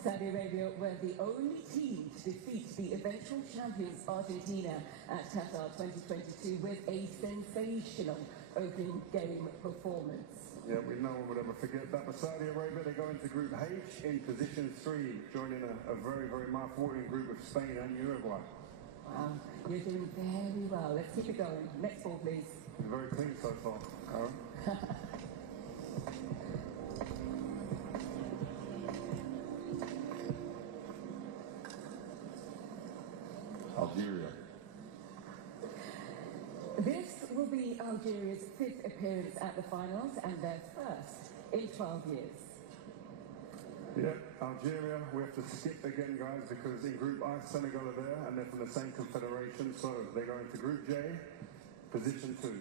Saudi Arabia were the only team to defeat the eventual champions Argentina at Qatar 2022 with a sensational opening game performance. Yeah, no one would ever forget that. But Saudi Arabia, they go into Group H in position 3, joining a very, very mouth-watering group of Spain and Uruguay. Wow, you're doing very well. Let's keep it going. Next ball, please. Very clean so far, Aaron. Algeria. This will be Algeria's 5th appearance at the finals and their first in 12 years. Yeah, Algeria, we have to skip again, guys, because in Group I, Senegal are there, and they're from the same confederation, so they go into Group J, position 2.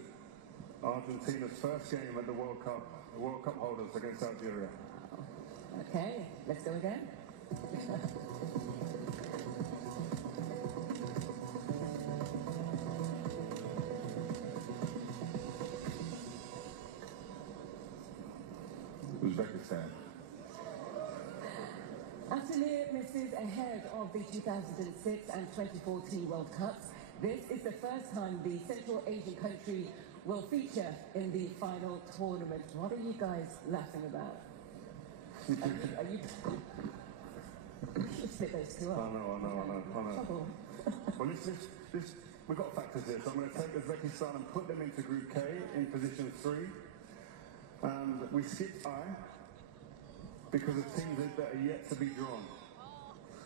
Argentina's first game at the World Cup holders against Algeria. Okay, let's go again. Uzbekistan. After near misses ahead of the 2006 and 2014 World Cups, this is the first time the Central Asian country will feature in the final tournament. What are you guys laughing about? Are you split those two up? I know. Well, we've got factors here, so I'm going to take Uzbekistan and put them into Group K in position 3. And we skip I because of teams that are yet to be drawn.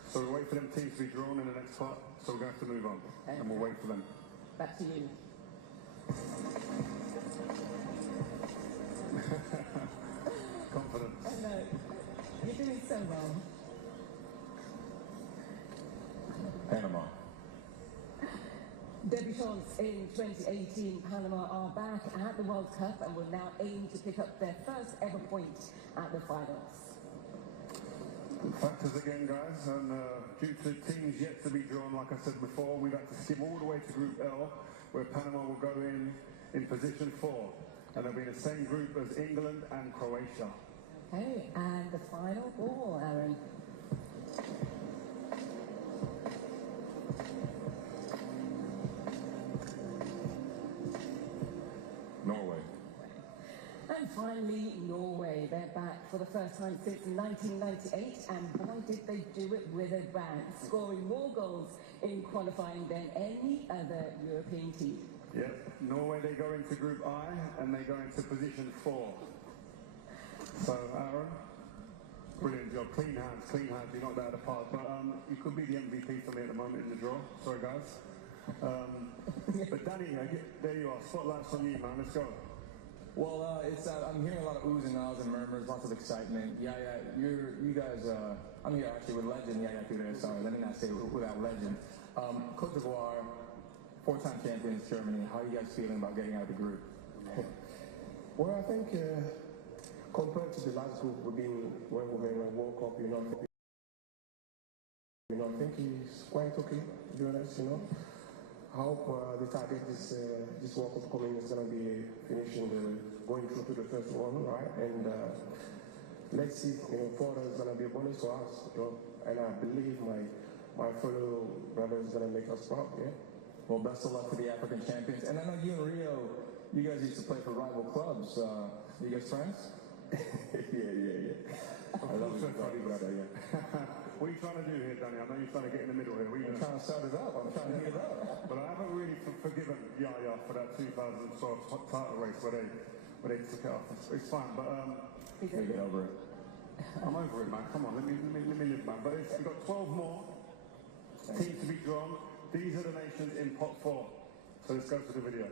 So we wait for them teams to be drawn in the next part, so we're going to have to move on. Okay. And we'll wait for them. Back to you. Confidence. Oh, no. You're doing so well. Panama. Debutants in 2018, Panama are back at the World Cup and will now aim to pick up their first ever point at the finals. Factors again, guys, and due to teams yet to be drawn, like I said before, we've had to skim all the way to Group L, where Panama will go in position 4, and they'll be in the same group as England and Croatia. Okay, and the final ball, Aaron. Norway. And finally, Norway. They're back for the first time since 1998, and boy, did they do it with a bang, scoring more goals in qualifying than any other European team. Yep, Norway, they go into Group I, and they go into position 4. So, Aaron, brilliant job. Clean hands, you knocked that out of the park. But you could be the MVP for me at the moment in the draw. Sorry, guys. But Danny, there you are. Spotlight's on you, man. Let's go. Well, I'm hearing a lot of oohs and ahs and murmurs, lots of excitement. You guys, I'm here actually with legend Yaya Touré. Sorry, let me not say without legend. Côte d'Ivoire, 4-time champions, Germany. How are you guys feeling about getting out of the group? Well, I think compared to the last group we've been when we were in World Cup, I think it's quite okay, to be honest, I hope the target this World Cup coming is going to be finishing going through to the first one, right? And let's see, further is going to be a bonus for us, and I believe my fellow brothers is going to make us proud, yeah? Well, best of luck to the African champions. And I know you and Rio, you guys used to play for rival clubs. You guys friends? Yeah. I love you, brother, yeah. What are you trying to do here, Danny? I know you're trying to get in the middle here. I'm trying to start it up. I'm trying to heat it up. But I haven't really forgiven Yaya for that 2012 title race where they took it off. It's fine, but get over it. I'm over it, man. Come on, let me live, man. But we've got 12 more teams to be drawn. These are the nations in pot 4. So let's go to the video.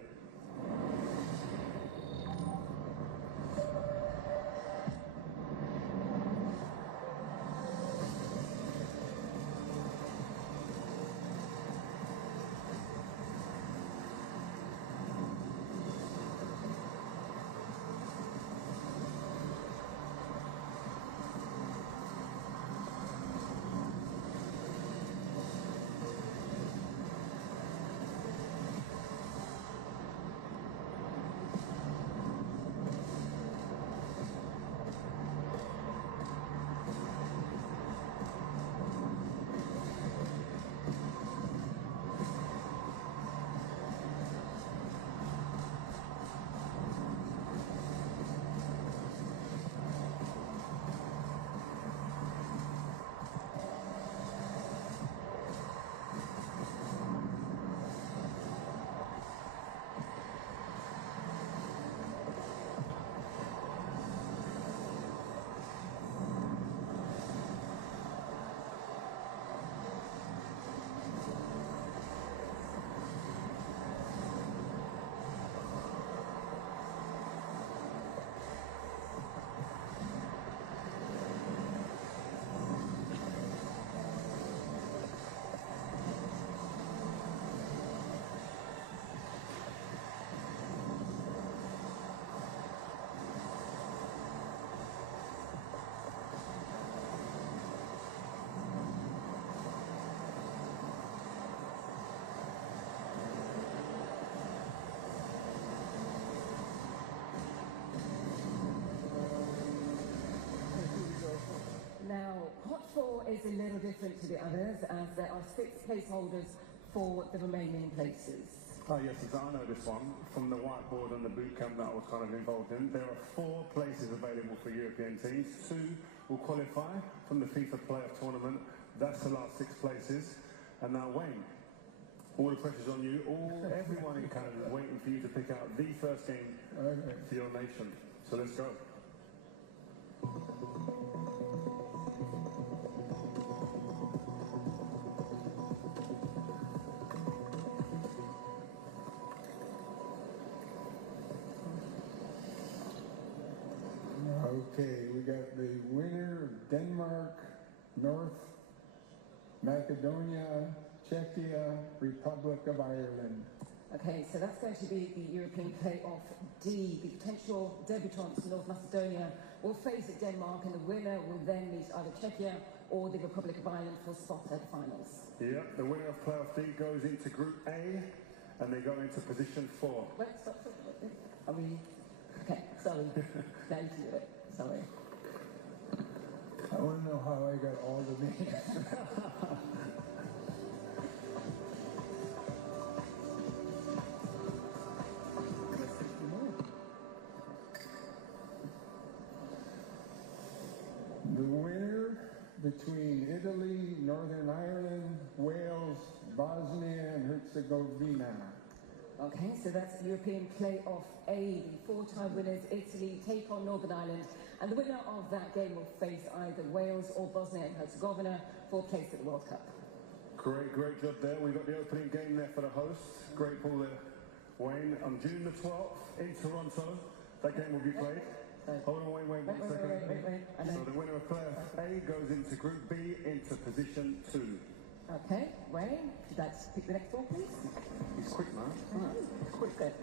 Now, pot 4 is a little different to the others, as there are 6 placeholders for the remaining places. Oh yes, I know this one from the whiteboard and the boot camp that I was kind of involved in. There are 4 places available for European teams. 2 will qualify from the FIFA playoff tournament. That's the last 6 places. And now Wayne, all the pressure's on you. Everyone in Canada is waiting for you to pick out the first game for your nation. So let's go. Okay, we got the winner of Denmark, North Macedonia, Czechia, Republic of Ireland. Okay, so that's going to be the European playoff D. The potential debutants, North Macedonia, will face Denmark, and the winner will then meet either Czechia or the Republic of Ireland for spot at the finals. Yeah, the winner of playoff D goes into Group A, and they go into position 4. Wait, stop. Are we... Okay, sorry. Now you can do it. Sorry. I want to know how I got all the names. The winner between Italy, Northern Ireland, Wales, Bosnia, and Herzegovina. Okay, so that's European playoff A. The 4-time winners, Italy, take on Northern Ireland, and the winner of that game will face either Wales or Bosnia and Herzegovina for a place at the World Cup. Great job there. We've got the opening game there for the hosts. Great ball there, Wayne. On June the 12th in Toronto, that game will be played. Hold on, wait one second. Wait. So the winner of playoff A goes into Group B into position 2. Okay, Wayne, would you like to pick the next ball, please? He's quick, man. He's quick there.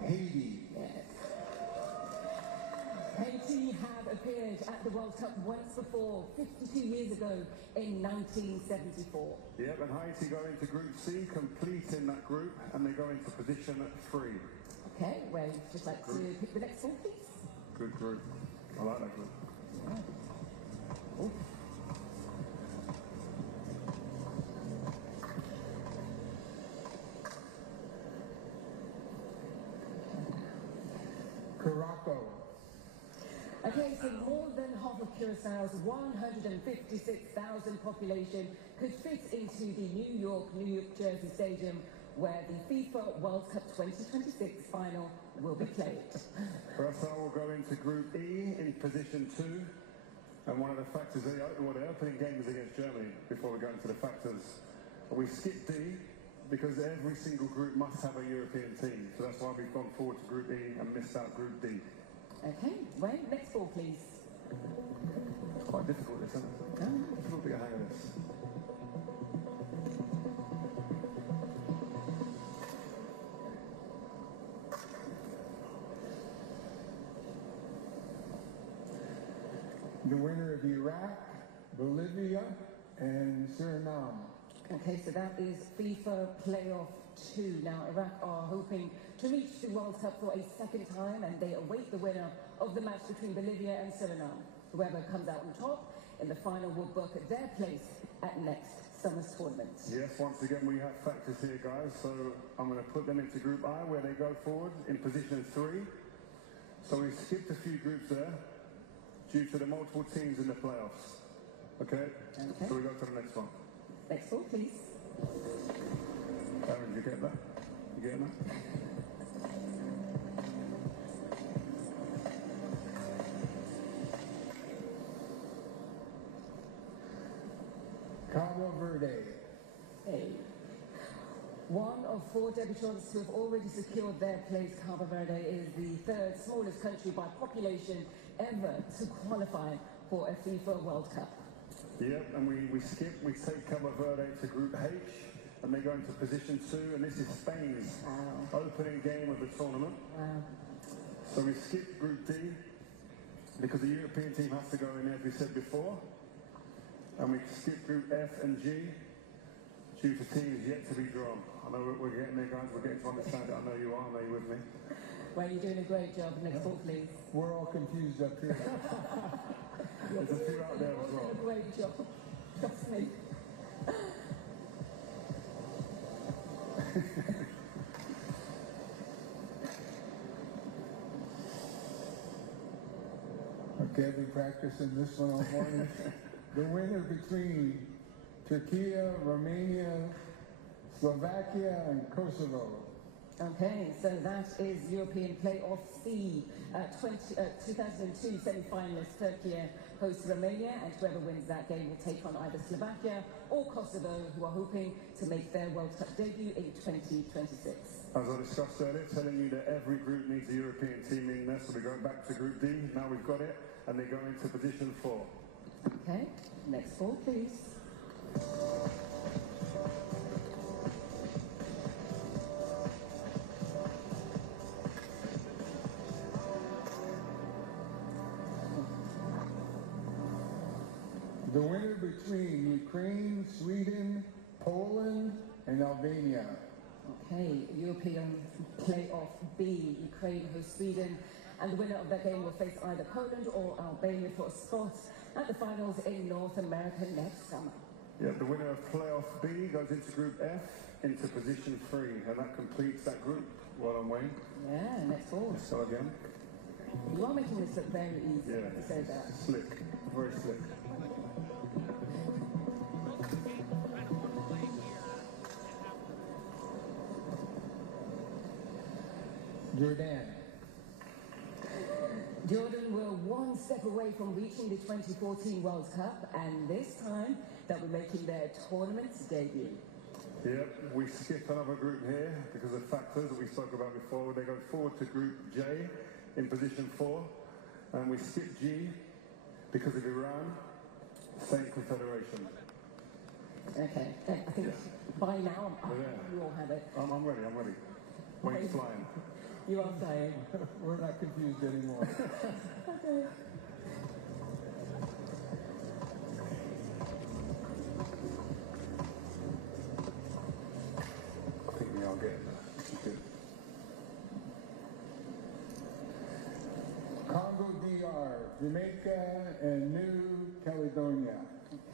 Haiti. Yes. Haiti have appeared at the World Cup once before, 52 years ago in 1974. Yep, and Haiti go into Group C, completing that group, and they go into position 3. Okay, well, just like to pick the next one, please. Good group. I like that group. Oh. Morocco. Okay, so more than half of Curaçao's 156,000 population could fit into the New York Jersey Stadium, where the FIFA World Cup 2026 final will be played. Brazil will go into Group E in position 2. And one of the factors, the opening game is against Germany before we go into the factors. We skip D because every single group must have a European team. So that's why we've gone forward to Group E and missed out Group D. Okay, Wayne, next ball, please. It's quite difficult, this, isn't it? Difficult to get a hang of this. The winner of Iraq, Bolivia, and Suriname. Okay, so that is FIFA Playoff 2. Now, Iraq are hoping to reach the World Cup for a second time, and they await the winner of the match between Bolivia and Suriname. Whoever comes out on top in the final will book their place at next summer's tournament. Yes, once again we have factors here, guys, so I'm going to put them into Group I, where they go forward in position 3. So we skipped a few groups there due to the multiple teams in the playoffs. Okay? So we go to the next one. Next ball, please. Aaron, you get that? You getting that? Cabo Verde. Hey. One of 4 debutants who have already secured their place. Cabo Verde is the 3rd smallest country by population ever to qualify for a FIFA World Cup. Yep, and we take Cabo Verde to Group H, and they go into position 2, and this is Spain's opening game of the tournament. So we skip Group D, because the European team has to go in, as we said before. And we skip Group F and G, due to teams yet to be drawn. I know we're getting there, guys, we're getting to understand it. I know you are, I know you're with me. Well, you're doing a great job. Next ball, please. We're all confused up here. There's a few out there as well. You're doing a great job. Trust me. Okay, I've been practicing this one all morning. The winner between Turkey, Romania, Slovakia, and Kosovo. Okay, so that is European Playoff C, 2002 semi-finalist Turkey hosts Romania, and whoever wins that game will take on either Slovakia or Kosovo, who are hoping to make their World Cup debut in 2026. As I discussed earlier, telling you that every group needs a European team in there, so we go back to Group D. Now we've got it, and they go into position 4. Okay, next ball, please. The winner between Ukraine, Sweden, Poland, and Albania. Okay, European Playoff B, Ukraine hosts Sweden, and the winner of that game will face either Poland or Albania for a spot at the finals in North America next summer. Yeah, the winner of Playoff B goes into Group F, into position 3, and that completes that group. Well done, Wayne. Yeah, next ball. Let's go again. You are making this look very easy, Yeah, to say that. Slick, very slick. Jordan. Jordan were one step away from reaching the 2014 World Cup, and this time they'll be making their tournament debut. Yep, we skip another group here because of factors that we spoke about before. They go forward to Group J in position 4, and we skip G because of Iran, same confederation. Okay, I think by now you all have it. I'm ready, I'm ready. Wayne's flying. You are flying. We're not confused anymore. Okay. I think we are getting there. This is good. Congo DR, Jamaica, and New Caledonia.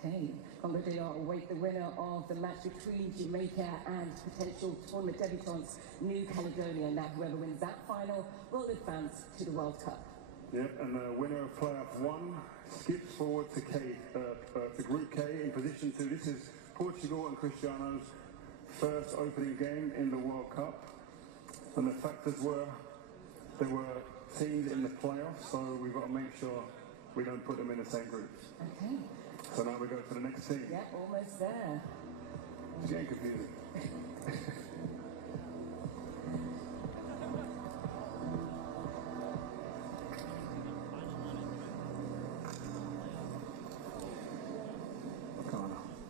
Okay, Congo DR await the winner of the match between Jamaica and potential tournament debutants New Caledonia. Now, whoever wins that final will advance to the World Cup. Yep, and the winner of Playoff 1 skips forward to Group K in position 2. This is Portugal and Cristiano's first opening game in the World Cup, and the factors were there were teams in the playoffs, so we've got to make sure we don't put them in the same groups. Okay. So now we go to the next team. Yeah, almost there. It's getting confusing.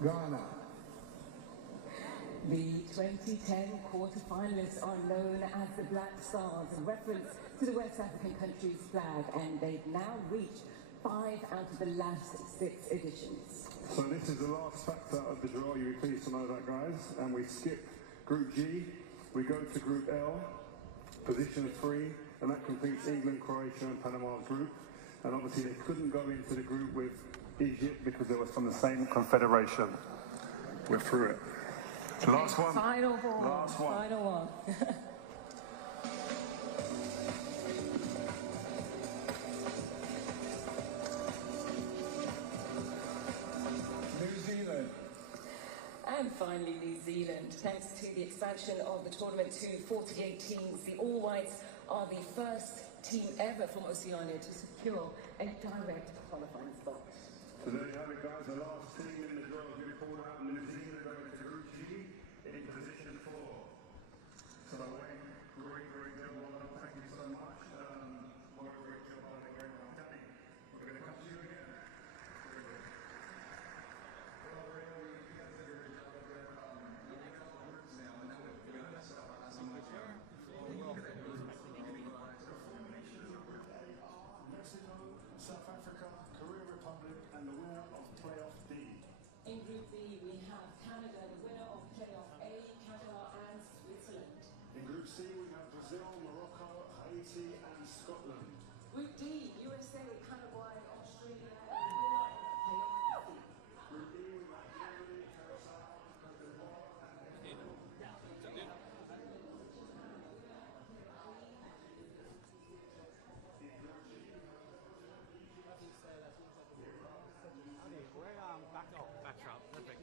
Ghana. The 2010 quarter-finalists are known as the Black Stars, in reference to the West African country's flag, and they've now reached 5 out of the last 6 editions. So this is the last factor of the draw, you'll be pleased to know that, guys. And we skip Group G, we go to Group L, position 3, and that completes England, Croatia and Panama's group. And obviously they couldn't go into the group with Egypt because they were from the same confederation. We're through it. Last one. Final ball. Last one. Final one. New Zealand. And finally, New Zealand. Thanks to the expansion of the tournament to 48 teams, the All Whites are the first team ever from Oceania to secure a direct qualifying spot. So there you have it, guys. The last team in the draw has been pulled out. New Zealand are going to Group G in position 4. So Wayne, great job. Well done. Thank you so much. What a great job on the game. Danny, we're going to come to you again. Very good. Well, really, you guys did a great job up there. We got all the groups now, and now we're going to ask them much. Mexico, South Africa, Korea Republic, and the winner of playoff D. In Group B, we have Canada, the winner of playoff A, Canada and Switzerland. In Group C, we have Brazil, Morocco, Haiti, and Scotland. Group D, USA, Paraguay, Australia, and the winner of playoff C. Group E, we have Germany, Curacao, Cote d'Ivoire, and Ecuador. Backdrop, perfect.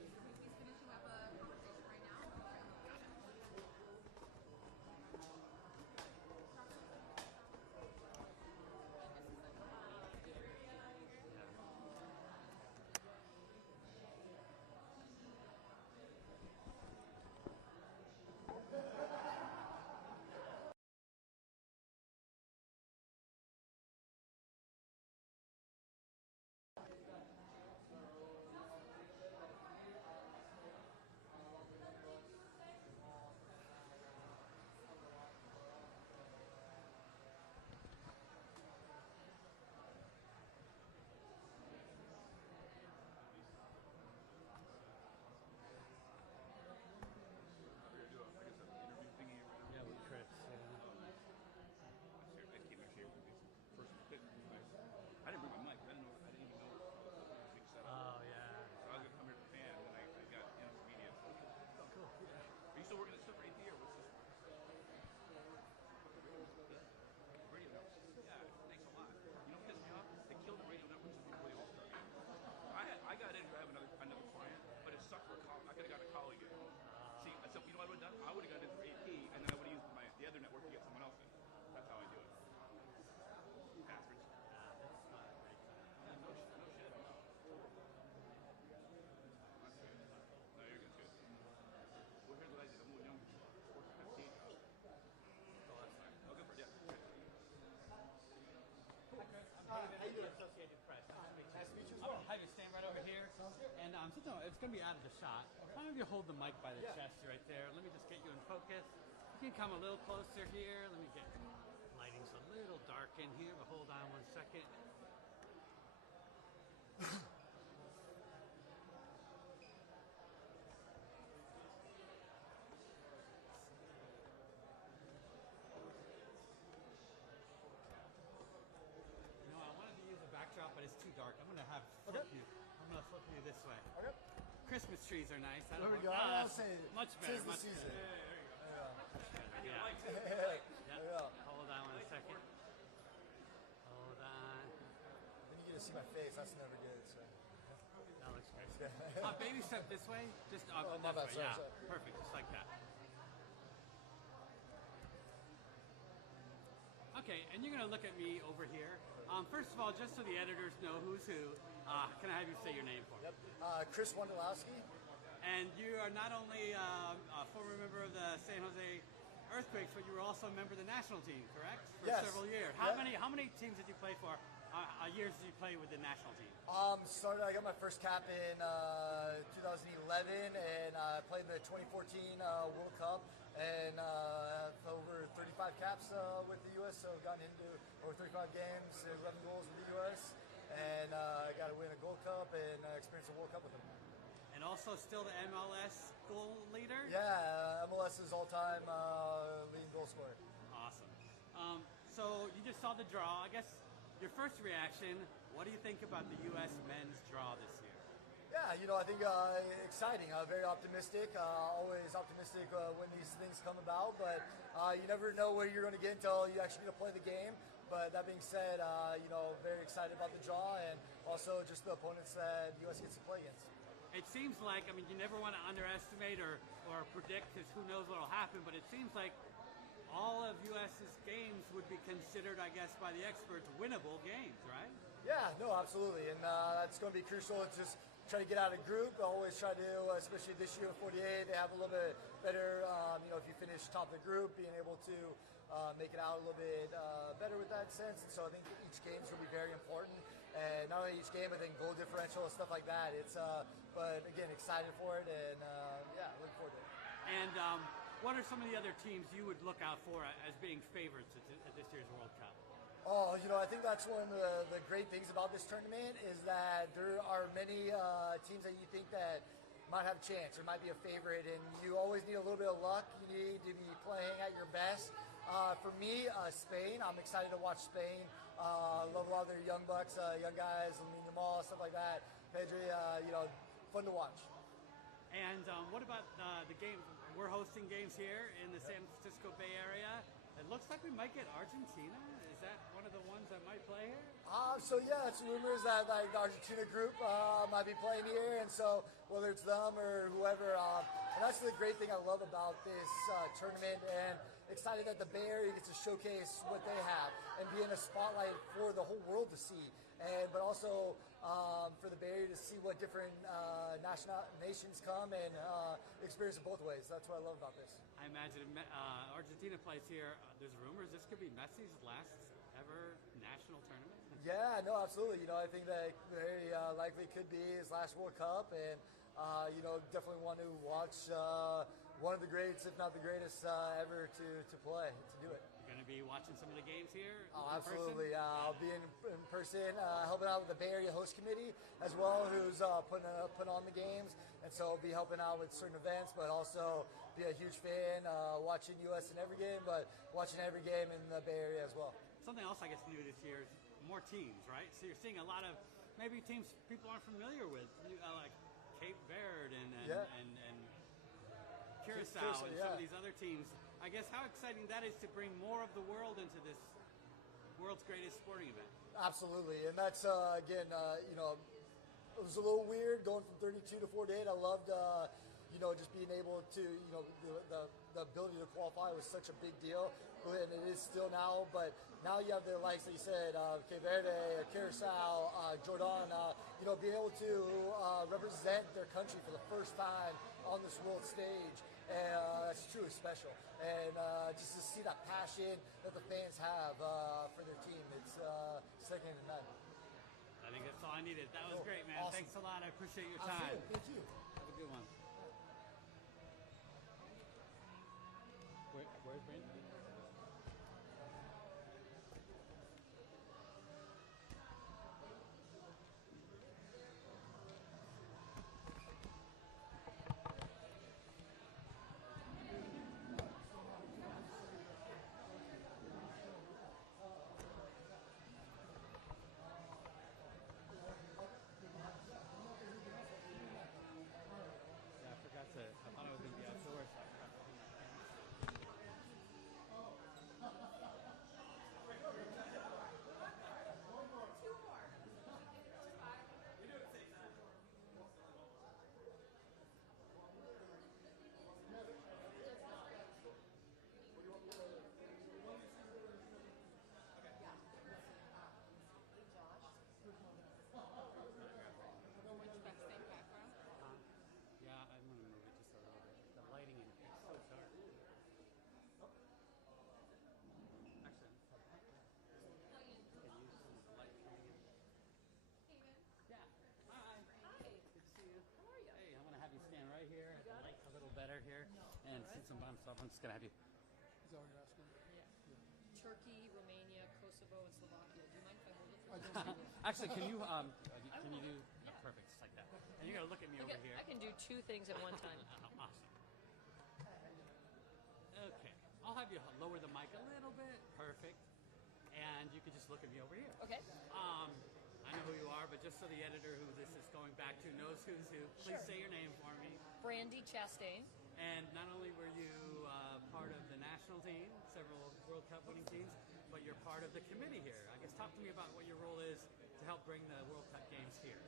So no, it's going to be out of the shot. Why don't you hold the mic by the chest right there? Let me just get you in focus. You can come a little closer here. Let me get lighting's a little dark in here, but hold on 1 second. You know, I wanted to use a backdrop, but it's too dark. I'm going to have flip you. I'm going to flip you this way. Okay. Christmas trees are nice. I don't There we know. go. I'll say it. Much better. Tis the Much season. better. There you go. Yeah. Hold on 1 second. Hold on. Then you get to see my face. That's never good. So. That looks great. Baby step this way. Just my this bad, way. sorry, Yeah, sorry. perfect. Just like that. Okay, and you're going to look at me over here. First of all, just so the editors know who's who, can I have you say your name for me? Yep. Chris Wondolowski. And you are not only a former member of the San Jose Earthquakes, but you were also a member of the national team, correct? For Yes. several years. How many teams did you play for? Years did you play with the national team? I got my first cap in 2011, and I played in the 2014 World Cup, and have over 35 caps with the U.S., so I've gotten into over 35 games, 11 goals with the U.S., and I got to win a Gold Cup and experience a World Cup with them. And also still the MLS goal leader? Yeah, MLS is all-time leading goal scorer. Awesome. So you just saw the draw. I guess your first reaction, what do you think about the U.S. men's draw this year? Yeah, I think exciting. Very optimistic. Always optimistic when these things come about, but you never know where you're going to get until you actually get to play the game. But that being said, very excited about the draw and also just the opponents that the U.S. gets to play against. It seems like, you never want to underestimate or predict, because who knows what will happen, but it seems like all of U.S.'s games would be considered, I guess, by the experts, winnable games, right? Yeah, no, absolutely. And that's going to be crucial. It's just try to get out of group. I always try to, especially this year with 48, they have a little bit better, if you finish top of the group, being able to make it out a little bit better with that sense. And so I think each game is going to be very important. And not only each game, but then goal differential and stuff like that. It's, but again, excited for it, and looking forward to it. And what are some of the other teams you would look out for as being favorites at this year's World Cup? Oh, I think that's one of the great things about this tournament is that there are many teams that you think that might have a chance or might be a favorite, and you always need a little bit of luck. You need to be playing at your best. For me, Spain, I'm excited to watch Spain. Love a lot of their young bucks, young guys, Lamine Yamal, stuff like that. Pedri, fun to watch. And what about the game? We're hosting games here in the San Francisco Bay Area. It looks like we might get Argentina. Is that one of the ones that might play here? It's rumors that the Argentina group might be playing here, and so whether it's them or whoever, and that's the great thing I love about this tournament, and excited that the Bay Area gets to showcase what they have and be in a spotlight for the whole world to see, but also for the Bay Area to see what different nations come and experience it both ways. That's what I love about this. I imagine Argentina plays here. There's rumors this could be Messi's last ever national tournament. Yeah, no, absolutely. I think that very likely could be his last World Cup, and definitely want to watch one of the greats, if not the greatest ever to play, to do it. You're going to be watching some of the games here? Oh, absolutely. I'll be in person, helping out with the Bay Area Host Committee as well, who's putting on the games, and so I'll be helping out with certain events, but also be a huge fan, watching U.S. in every game, but watching every game in the Bay Area as well. Something else I guess new this year is more teams, right? So you're seeing a lot of maybe teams people aren't familiar with, like Cape Verde and Curacao and some of these other teams. I guess how exciting that is to bring more of the world into this world's greatest sporting event. Absolutely, and that's again, it was a little weird going from 32 to 48. I loved, just being able to, the ability to qualify was such a big deal, and it is still now. But now you have the likes that you said, Cape Verde, Curacao, Jordan, being able to represent their country for the first time on this world stage. It's truly special, and just to see that passion that the fans have for their team, it's second to none. I think that's all I needed. That was great, man. Awesome. Thanks a lot. I appreciate your time. Absolutely. Thank you. Have a good one. Where's Brandon? I thought I was going to be outdoors. So I forgot to do my camera. so I'm just going to have you. Is that what you're asking? Yeah. Turkey, Romania, Kosovo, and Slovakia. Do you mind if I hold it for you? Actually, can you do perfect, just like that? And you're gonna look at me over here. I can do two things at one time. Awesome. Okay, I'll have you lower the mic a little bit. Perfect. And you can just look at me over here. Okay. I know who you are, but just so the editor who this is going back to knows who's who, please say your name for me. Brandy Chastain. And not only were you part of the national team, several World Cup winning teams, but you're part of the committee here. I guess talk to me about what your role is to help bring the World Cup games here.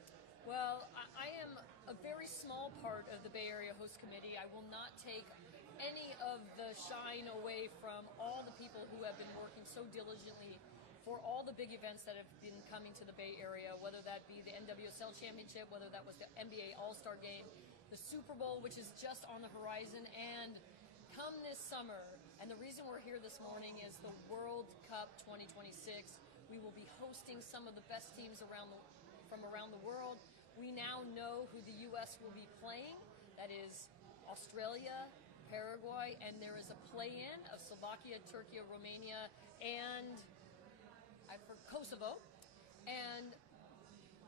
Well, I am a very small part of the Bay Area Host Committee. I will not take any of the shine away from all the people who have been working so diligently for all the big events that have been coming to the Bay Area, whether that be the NWSL Championship, whether that was the NBA All-Star Game, the Super Bowl, which is just on the horizon, and come this summer, and the reason we're here this morning is the World Cup 2026. We will be hosting some of the best teams from around the world. We now know who the U.S. will be playing. That is Australia, Paraguay, and there is a play-in of Slovakia, Turkey, Romania, and for Kosovo. And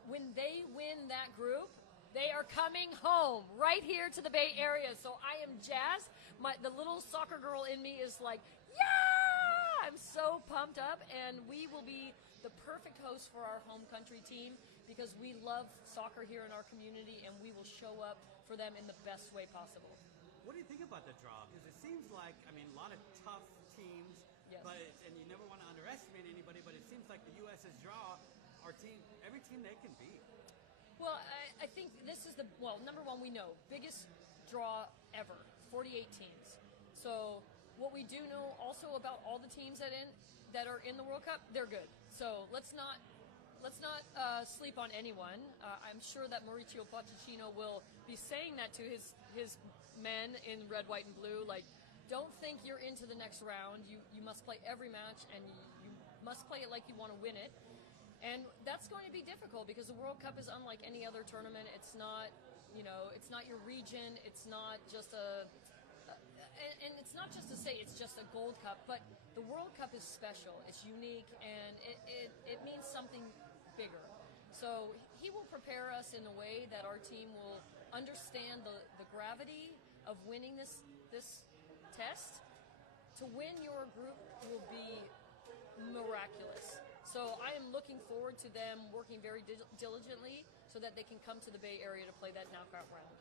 when they win that group, they are coming home right here to the Bay Area. So I am jazzed. The little soccer girl in me is like, yeah! I'm so pumped up, and we will be the perfect host for our home country team because we love soccer here in our community, and we will show up for them in the best way possible. What do you think about the draw? Because it seems like, I mean, a lot of tough teams, yes. And you never want to underestimate anybody, but it seems like the U.S.'s draw, every team they can beat. Well, I think this is number one, we know, biggest draw ever, 48 teams. So what we do know also about all the teams that are in the World Cup, they're good. So let's not sleep on anyone. I'm sure that Mauricio Pochettino will be saying that to his men in red, white, and blue. Like, don't think you're into the next round. You must play every match, and you must play it like you want to win it. And that's going to be difficult because the World Cup is unlike any other tournament. It's not, it's not your region. It's not just and it's not just to say it's just a Gold Cup, but the World Cup is special. It's unique, and it means something bigger. So he will prepare us in a way that our team will understand the gravity of winning this test. To win your group will be miraculous. So I am looking forward to them working very diligently so that they can come to the Bay Area to play that knockout round.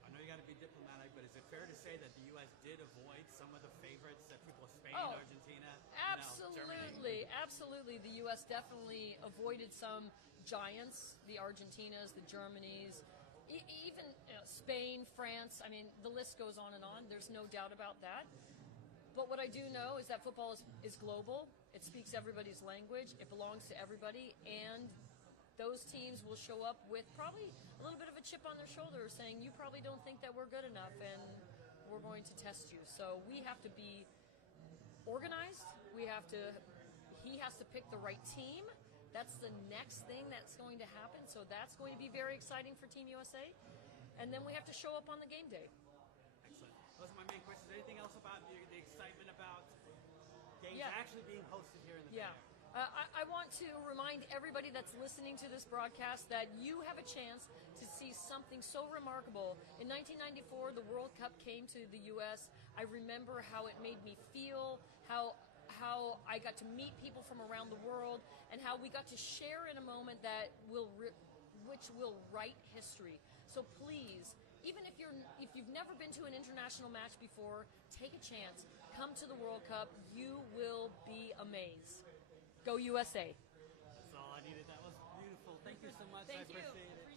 I know you got to be diplomatic, but is it fair to say that the U.S. did avoid some of the favorites that people, Spain, Argentina, absolutely, Germany? Absolutely. The U.S. definitely avoided some giants, the Argentinas, the Germanys, even Spain, France. I mean, the list goes on and on. There's no doubt about that. But what I do know is that football is global. It speaks everybody's language. It belongs to everybody. And those teams will show up with probably a little bit of a chip on their shoulder saying, you probably don't think that we're good enough, and we're going to test you. So we have to be organized. He has to pick the right team. That's the next thing that's going to happen. So that's going to be very exciting for Team USA. And then we have to show up on the game day. Excellent. Those are my main questions. Anything else about the excitement about games actually being hosted here in the Bay Area? I want to remind everybody that's listening to this broadcast that you have a chance to see something so remarkable. In 1994, the World Cup came to the U.S. I remember how it made me feel, how I got to meet people from around the world, and how we got to share in a moment that which will write history. So please, even if you've never been to an international match before, take a chance. Come to the World Cup. You will be amazed. Go USA. That's all I needed. That was beautiful. Thank you so much. Thank I appreciate it.